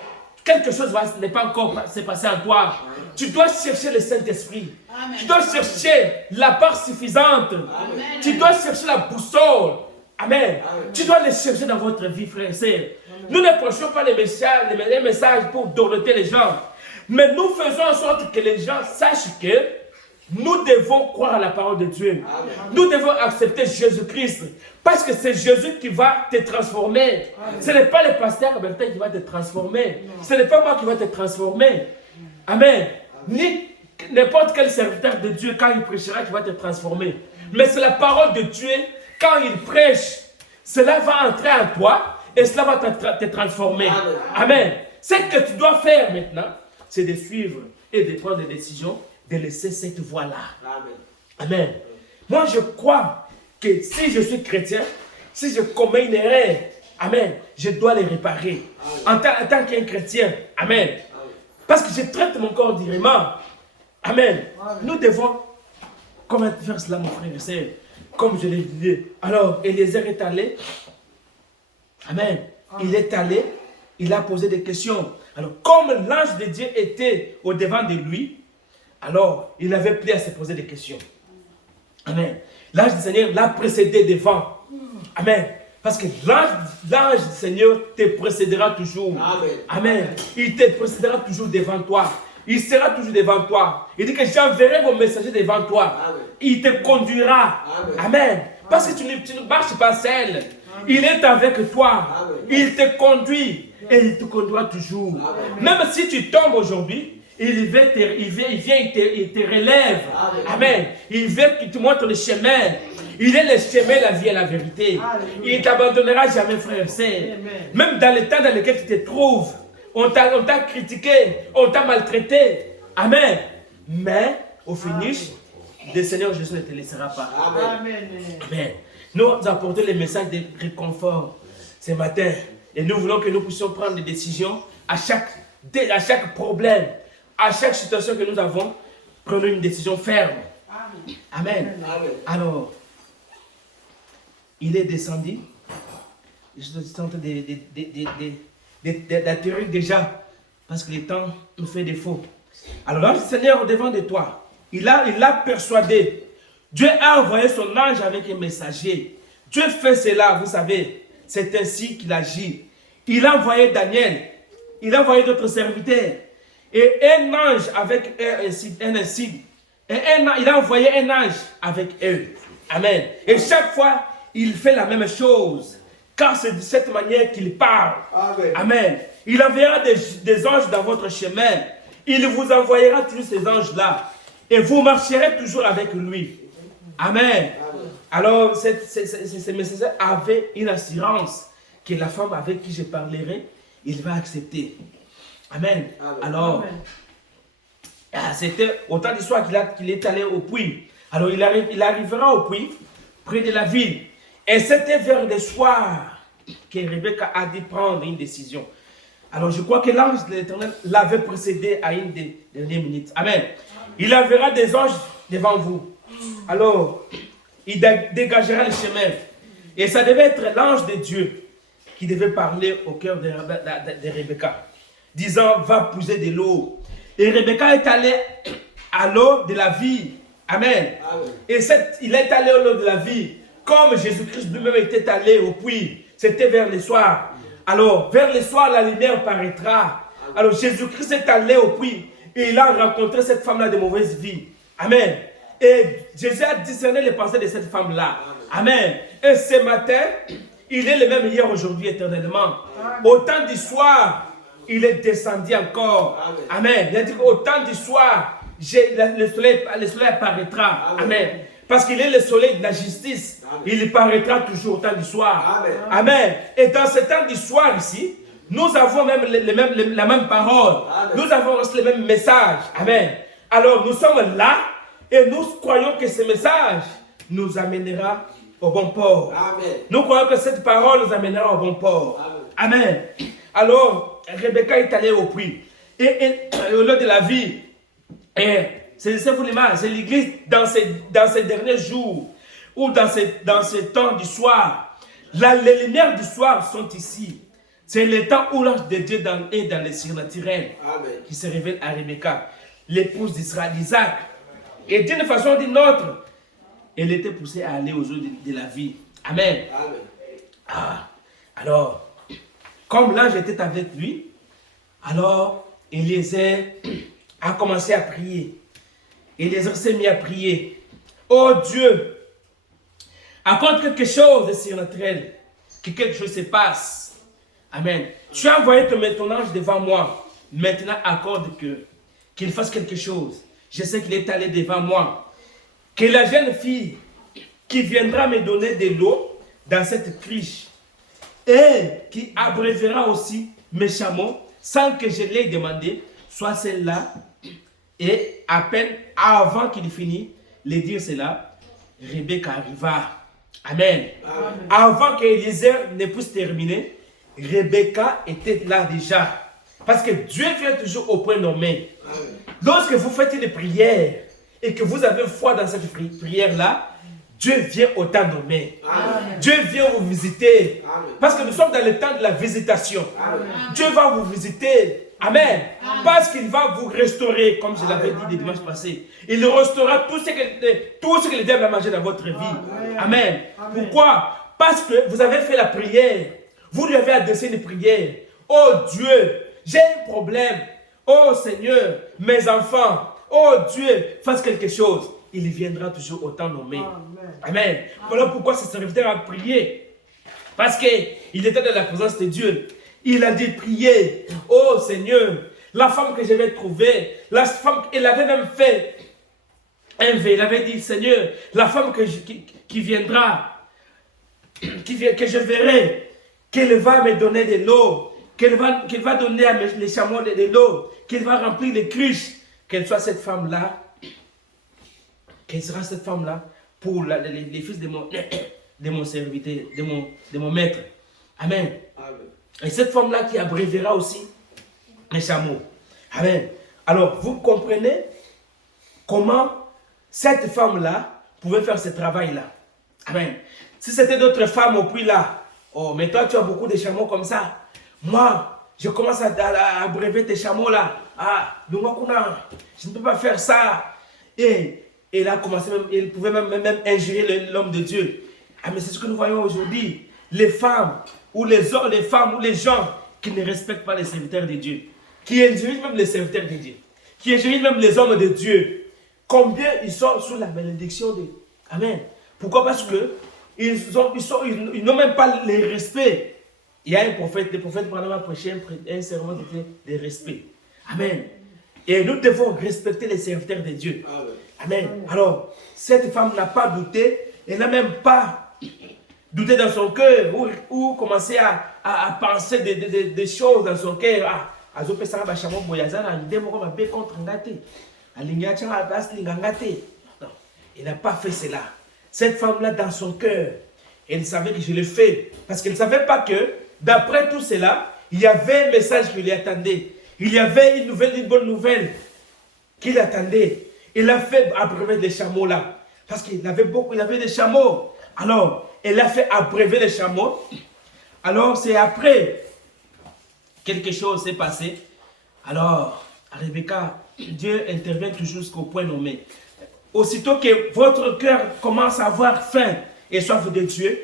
quelque chose n'est pas encore s'est passé en toi. Amen. Tu dois chercher le Saint-Esprit. Amen. Tu dois chercher la part suffisante. Amen. Tu dois chercher la boussole. Amen. Amen. Tu dois les chercher dans votre vie, frère et sœur. Nous ne prêchons pas les messages pour dorloter les gens. Mais nous faisons en sorte que les gens sachent que nous devons croire à la parole de Dieu. Amen. Nous devons accepter Jésus-Christ. Parce que c'est Jésus qui va te transformer. Amen. Ce n'est pas le pasteur Bertin qui va te transformer. Non. Ce n'est pas moi qui va te transformer. Amen. Ni n'importe quel serviteur de Dieu, quand il prêchera, qui va te transformer. Mais c'est la parole de Dieu, quand il prêche, cela va entrer en toi et cela va te transformer. Amen. Amen. Ce que tu dois faire maintenant, c'est de suivre et de prendre des décisions, de laisser cette voie-là. Amen. Amen. Moi, je crois que si je suis chrétien, si je commets une erreur, amen, je dois les réparer. En tant qu'un chrétien. Amen. Parce que je traite mon corps dignement. Amen. Nous devons comment faire cela, mon frère et sœur, comme je l'ai dit. Alors, Eliezer est allé. Amen. Il est allé. Il a posé des questions. Alors, comme l'ange de Dieu était au devant de lui, alors, il avait pris à se poser des questions. Amen. L'ange du Seigneur l'a précédé devant. Amen. Parce que l'ange du Seigneur te précédera toujours. Amen. Amen. Il te précédera toujours devant toi. Il sera toujours devant toi. Il dit que j'enverrai mon messager devant toi. Amen. Il te conduira. Amen. Amen. Parce que tu ne marches pas seul. Il est avec toi. Amen. Il te conduit. Et il te conduira toujours. Amen. Même si tu tombes aujourd'hui, il vient, il te relève. Amen. Amen. Il vient qu'il te montre le chemin. Il est le chemin, la vie et la vérité. Il ne t'abandonnera jamais, frère et sœur. Même dans le temps dans lequel tu te trouves, on t'a critiqué, on t'a maltraité. Amen. Mais au finish, le Seigneur Jésus ne te laissera pas. Amen. Amen. Nous apportons le message de réconfort ce matin. Et nous voulons que nous puissions prendre des décisions à chaque problème, à chaque situation que nous avons. Prenons une décision ferme. Amen. Amen. Alors, il est descendu. Je suis en train d'atterrir déjà parce que le temps nous fait défaut. Alors, l'ange du Seigneur au devant de toi, il l'a persuadé. Dieu a envoyé son ange avec un messager. Dieu fait cela, vous savez. C'est ainsi qu'il agit. Il a envoyé Daniel. Il a envoyé d'autres serviteurs. Et un ange avec un insigne. Il a envoyé un ange avec eux. Amen. Et chaque fois, il fait la même chose. Car c'est de cette manière qu'il parle. Amen. Amen. Il enverra des anges dans votre chemin. Il vous envoyera tous ces anges-là. Et vous marcherez toujours avec lui. Amen. Amen. Alors, ce messager avait une assurance que la femme avec qui je parlerai, il va accepter. Amen. Amen. Alors, c'était autant d'histoire qu'il est allé au puits. Alors, il arrivera au puits, près de la ville. Et c'était vers le soir que Rebecca a dû prendre une décision. Alors, je crois que l'ange de l'Éternel l'avait précédé à une des dernières minutes. Amen. Il enverra des anges devant vous. Alors, il dégagera le chemin. Et ça devait être l'ange de Dieu qui devait parler au cœur de Rebecca, disant, va puiser de l'eau. Et Rebecca est allée à l'eau de la vie. Amen. Amen. Et il est allé à l'eau de la vie, comme Jésus-Christ lui-même était allé au puits. C'était vers le soir. Alors, vers le soir, la lumière paraîtra. Alors, Jésus-Christ est allé au puits et il a rencontré cette femme-là de mauvaise vie. Amen. Et Jésus a discerné les pensées de cette femme-là. Amen. Et ce matin, il est le même hier, aujourd'hui, éternellement. Au temps du soir, il est descendu encore. Amen. Il a dit qu'au temps du soir, le soleil apparaîtra. Amen. Parce qu'il est le soleil de la justice. Amen. Il paraîtra toujours au temps du soir. Amen. Amen. Et dans ce temps du soir ici, nous avons même la même parole. Amen. Nous avons aussi le même message. Amen. Alors nous sommes là et nous croyons que ce message nous amènera au bon port. Amen. Nous croyons que cette parole nous amènera au bon port. Amen. Amen. Alors, Rebecca est allée au puits. Et au lieu de la vie, c'est l'église dans ces derniers jours, ou dans ces temps du soir. Les lumières du soir sont ici. C'est le temps où l'ange de Dieu est dans le surnaturel qui se révèle à Rebecca, l'épouse d'Israël, d'Isaac. Et d'une façon ou d'une autre, elle était poussée à aller aux eaux de la vie. Amen. Amen. Alors, comme l'ange était avec lui, alors Eliezer a commencé à prier. Eliezer s'est mis à prier. Oh Dieu, accorde quelque chose de surnaturel, que quelque chose se passe. Amen. Tu as envoyé ton ange devant moi. Maintenant, accorde qu'il fasse quelque chose. Je sais qu'il est allé devant moi. Que la jeune fille qui viendra me donner de l'eau dans cette criche et qui abrévera aussi mes chameaux sans que je l'ai demandé, soit celle-là. Et à peine avant qu'il finisse de dire cela, Rebecca arriva. Amen. Amen. Avant qu'Eliezer ne puisse terminer, Rebecca était là déjà. Parce que Dieu vient toujours au point nommé. Amen. Lorsque vous faites des prières et que vous avez foi dans cette prière-là, Dieu vient au temps nommé. Amen. Dieu vient vous visiter. Amen. Parce que nous sommes dans le temps de la visitation. Amen. Dieu va vous visiter Amen. Parce qu'il va vous restaurer, comme je l'avais dit le dimanche passé. Il restaurera tout ce que le diable a mangé dans votre vie. Amen. Pourquoi? Parce que vous avez fait la prière. Vous lui avez adressé une prière. Oh Dieu, j'ai un problème. Oh Seigneur, mes enfants. Oh Dieu, fasse quelque chose. Il viendra toujours au temps nommé. Amen. Voilà pourquoi ce serviteur a prié. Parce qu'il était dans la présence de Dieu. Il a dit prier. Oh Seigneur, la femme que je vais trouver, la femme, il avait même fait un vœu. Il avait dit Seigneur, la femme qui viendra, que je verrai, qu'elle va me donner de l'eau, qu'elle va donner à les chameaux de l'eau, qu'elle va remplir les cruches, qu'elle soit cette femme-là, qu'elle sera cette femme-là pour les fils de mon serviteur, de mon maître. Amen. Et cette femme-là qui abréviera aussi les chameaux. Amen. Alors, vous comprenez comment cette femme-là pouvait faire ce travail-là. Amen. Si c'était d'autres femmes au puits là, oh, mais toi tu as beaucoup de chameaux comme ça. Moi, je commence à abréver tes chameaux là. Ah, je ne peux pas faire ça. Et elle a commencé même, elle pouvait même injurer l'homme de Dieu. Ah, mais c'est ce que nous voyons aujourd'hui. Les femmes, ou les femmes, ou les gens qui ne respectent pas les serviteurs de Dieu, qui injurient même les serviteurs de Dieu, qui injurient même les hommes de Dieu. Combien ils sont sous la bénédiction de... Amen. Pourquoi? Parce que ils n'ont même pas le respect. Il y a un prophète, le prophète a prêché un serment de respect. Amen. Et nous devons respecter les serviteurs de Dieu. Amen. Alors, cette femme n'a pas douté, elle n'a même pas douté dans son cœur ou commencé à penser des choses dans son cœur. Elle n'a pas fait cela. Cette femme-là, dans son cœur, elle savait que je le fais. Parce qu'elle ne savait pas que, d'après tout cela, il y avait un message qui lui attendait. Il y avait une bonne nouvelle qui l'attendait. Il a fait abreuver les chameaux là. Parce qu'il avait il avait des chameaux. Alors, elle a fait abreuver les chameaux. Alors, c'est après, quelque chose s'est passé. Alors, Rebecca, Dieu intervient toujours jusqu'au point nommé. Aussitôt que votre cœur commence à avoir faim et soif de Dieu,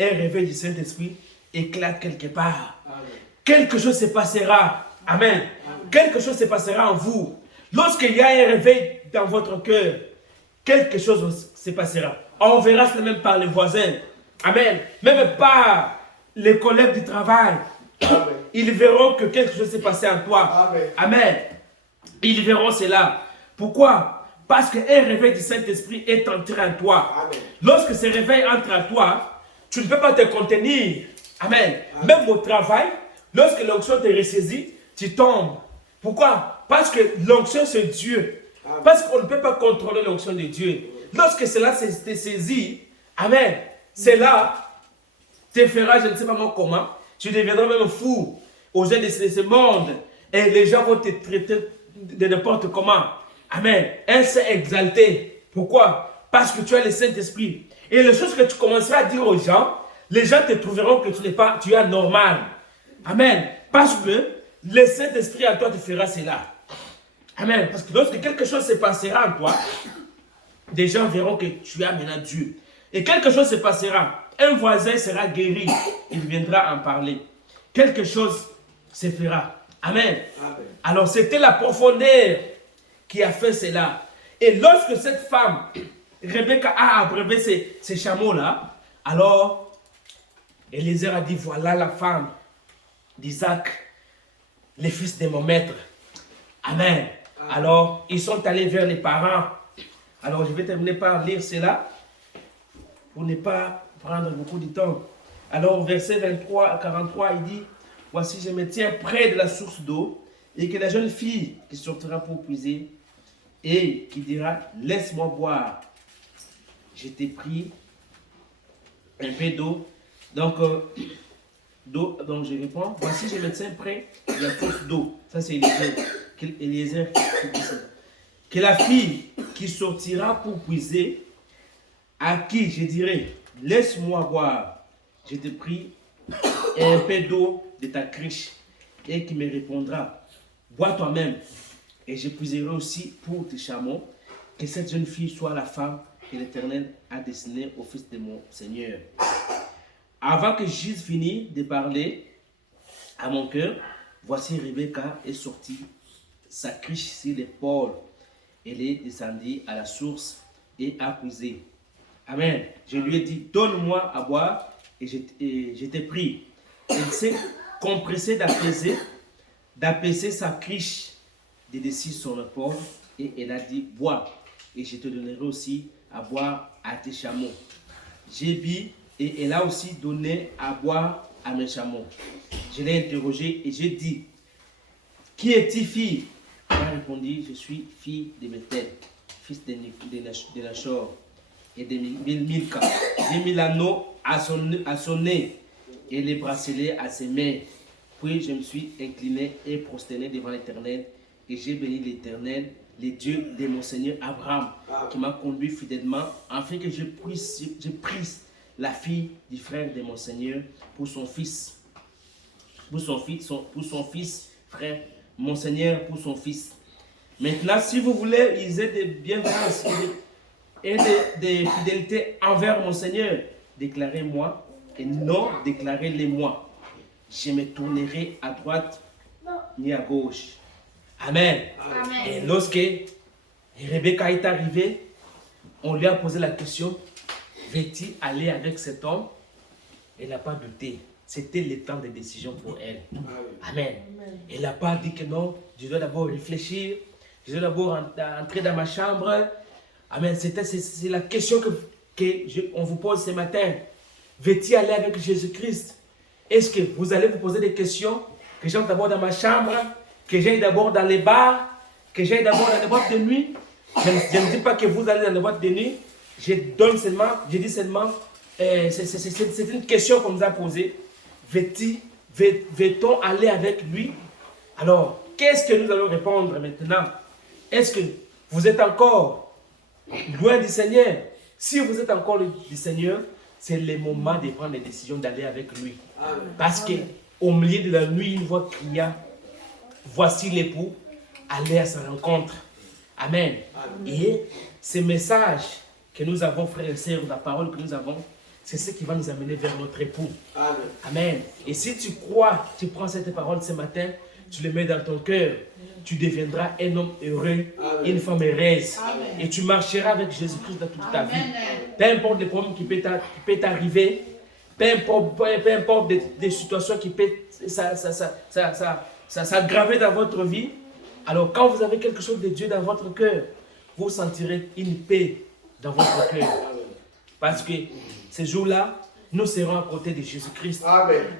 un réveil du Saint-Esprit éclate quelque part. Amen. Quelque chose se passera. Amen. Amen. Quelque chose se passera en vous. Lorsqu'il y a un réveil dans votre cœur, quelque chose se passera. On verra cela même par les voisins. Amen. Même par les collègues du travail. Amen. Ils verront que quelque chose s'est passé en toi. Amen. Amen. Ils verront cela. Pourquoi? Parce qu'un réveil du Saint-Esprit est entré en toi. Amen. Lorsque ce réveil entre en toi, tu ne peux pas te contenir. Amen. Amen. Même au travail, lorsque l'onction te ressaisit, tu tombes. Pourquoi? Parce que l'onction c'est Dieu. Amen. Parce qu'on ne peut pas contrôler l'onction de Dieu. Lorsque cela te saisit, Amen, cela te fera, je ne sais pas moi comment, tu deviendras même fou aux yeux de ce monde. Et les gens vont te traiter de n'importe comment. Amen. Un saint exalté. Pourquoi? Parce que tu as le Saint-Esprit. Et les choses que tu commenceras à dire aux gens, les gens te trouveront que tu es anormal. Amen. Parce que le Saint-Esprit en toi te fera cela. Amen. Parce que lorsque quelque chose se passera en toi, des gens verront que tu as maintenant Dieu. Et quelque chose se passera. Un voisin sera guéri. Il viendra en parler. Quelque chose se fera. Amen. Amen. Alors c'était la profondeur qui a fait cela. Et lorsque cette femme, Rebecca, a abreuvé ces chameaux-là, alors Eliezer a dit, voilà la femme d'Isaac, les fils de mon maître. Amen. Alors, ils sont allés vers les parents. Alors, je vais terminer par lire cela, pour ne pas prendre beaucoup de temps. Alors, verset 23 à 43, il dit, voici, je me tiens près de la source d'eau, et que la jeune fille qui sortira pour puiser, et qui dira, laisse-moi boire. Je t'ai pris un peu d'eau. Donc, donc je réponds, voici, je me tiens près de la source d'eau. Ça, c'est Eliezer qui dit ça. Que la fille qui sortira pour puiser, à qui je dirai, laisse-moi boire. Je t'ai pris un peu d'eau de ta cruche, et qui me répondra, bois toi-même, et je puiserai aussi pour tes chameaux, que cette jeune fille soit la femme que l'Éternel a destinée au fils de mon Seigneur. » Avant que j'eusse fini de parler à mon cœur, voici Rebecca est sortie, sa cruche sur l'épaule. Elle est descendue à la source et a puisé. Amen. Je lui ai dit, donne-moi à boire, et je t'ai pris. Elle s'est compressée d'apaiser sa cruche de dessus son épaule, et elle a dit, bois, et je te donnerai aussi à boire à tes chameaux. J'ai bu, et elle a aussi donné à boire à mes chameaux. Je l'ai interrogée et j'ai dit, qui es-tu, fille? Elle a répondu, je suis fille de Bethel, fils de Nachor et de Milka. J'ai mis l'anneau à son nez et les bracelets à ses mains. Puis je me suis incliné et prosterné devant l'Éternel, et j'ai béni l'Éternel, le Dieu de mon Seigneur Abraham, qui m'a conduit fidèlement, afin que je prise la fille du frère de mon Seigneur pour son fils. Pour son fils, frère, mon Seigneur pour son fils. Maintenant, si vous voulez user de bienveillance et de fidélité envers mon Seigneur, déclarez-moi et non déclarez-les-moi. Je me tournerai à droite ni à gauche. Amen. Amen. Et lorsque Rebecca est arrivée, on lui a posé la question, veux-tu aller avec cet homme? Elle n'a pas douté. C'était le temps de décision pour elle. Amen. Elle n'a pas dit que non, je dois d'abord réfléchir, je dois d'abord entrer dans ma chambre. Amen. C'est la question qu'on vous pose ce matin. Veux-tu aller avec Jésus-Christ? Est-ce que vous allez vous poser des questions? Que j'aille d'abord dans ma chambre, que j'aille d'abord dans les bars, que j'aille d'abord dans les boîtes de nuit? Je ne dis pas que vous allez dans les boîtes de nuit. Je dis seulement, c'est une question qu'on nous a posée. Veut-on aller avec lui? Alors, qu'est-ce que nous allons répondre maintenant? Est-ce que vous êtes encore loin du Seigneur? Si vous êtes encore loin du Seigneur, c'est le moment de prendre la décision d'aller avec lui. Parce qu'au milieu de la nuit, une voix cria, voici l'époux, allez à sa rencontre. Amen. Et ce message que nous avons, frères et sœurs, la parole que nous avons, c'est ce qui va nous amener vers notre époux. Amen. Amen. Et si tu crois, tu prends cette parole ce matin, tu le mets dans ton cœur, tu deviendras un homme heureux, Amen. Une femme heureuse. Amen. Et tu marcheras avec Jésus-Christ dans toute ta vie. Peu importe les problèmes qui peuvent t'arriver, peu importe des situations qui peuvent s'aggraver dans votre vie. Alors quand vous avez quelque chose de Dieu dans votre cœur, vous sentirez une paix dans votre cœur. Parce que ces jours-là, nous serons à côté de Jésus-Christ.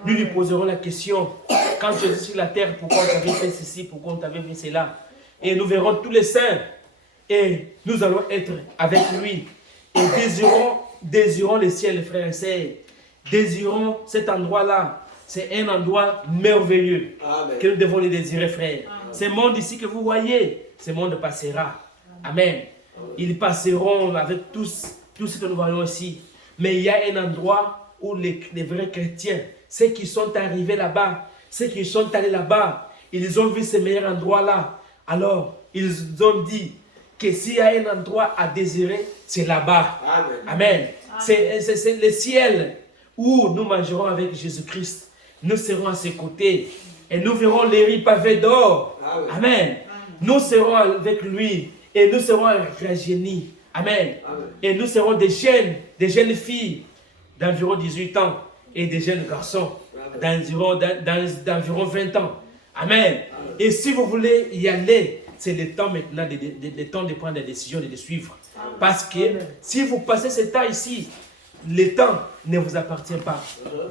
Nous lui poserons la question, quand tu es sur la terre, pourquoi on t'avait fait ceci, pourquoi on t'avait fait cela? Et nous verrons tous les saints. Et nous allons être avec lui. Et désirons le ciel, frères et sœurs. Désirons cet endroit-là. C'est un endroit merveilleux. Amen. Que nous devons le désirer, frères. Amen. Ce monde ici que vous voyez, ce monde passera. Amen. Ils passeront avec tout ce que nous voyons ici. Mais il y a un endroit où les vrais chrétiens, ceux qui sont arrivés là-bas, ceux qui sont allés là-bas, ils ont vu ce meilleur endroit-là. Alors, ils ont dit que s'il y a un endroit à désirer, c'est là-bas. Amen. Amen. C'est le ciel où nous mangerons avec Jésus-Christ. Nous serons à ses côtés et nous verrons les riz pavés d'or. Amen. Amen. Nous serons avec lui et nous serons rajeunis. Amen. Amen. Et nous serons des jeunes filles d'environ 18 ans et des jeunes garçons d'environ 20 ans. Amen. Amen. Et si vous voulez y aller, c'est le temps maintenant le temps de prendre des décisions et de suivre. Amen. Parce que si vous passez ce temps ici, le temps ne vous appartient pas.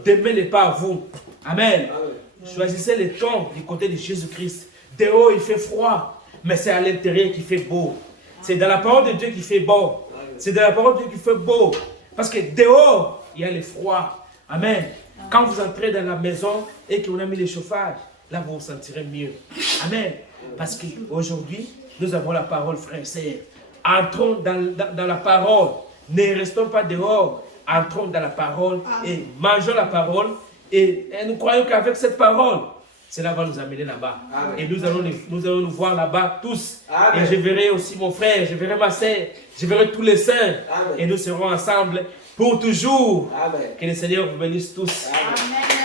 Demain n'est pas à vous. Amen. Amen. Choisissez le temps du côté de Jésus-Christ. Dehors, il fait froid, mais c'est à l'intérieur qui fait beau. C'est dans la parole de Dieu qui fait beau. C'est dans la parole de Dieu qui fait beau. Parce que dehors, il y a le froid. Amen. Quand vous entrez dans la maison et qu'on a mis le chauffage, là, vous vous sentirez mieux. Amen. Parce qu'aujourd'hui, nous avons la parole, frères et sœurs. Entrons dans la parole. Ne restons pas dehors. Entrons dans la parole et mangeons la parole. Et nous croyons qu'avec cette parole, cela va nous amener là-bas. Amen. Et nous allons nous voir là-bas tous. Amen. Et je verrai aussi mon frère, je verrai ma sœur, je verrai tous les saints. Amen. Et nous serons ensemble pour toujours. Amen. Que le Seigneur vous bénisse tous. Amen.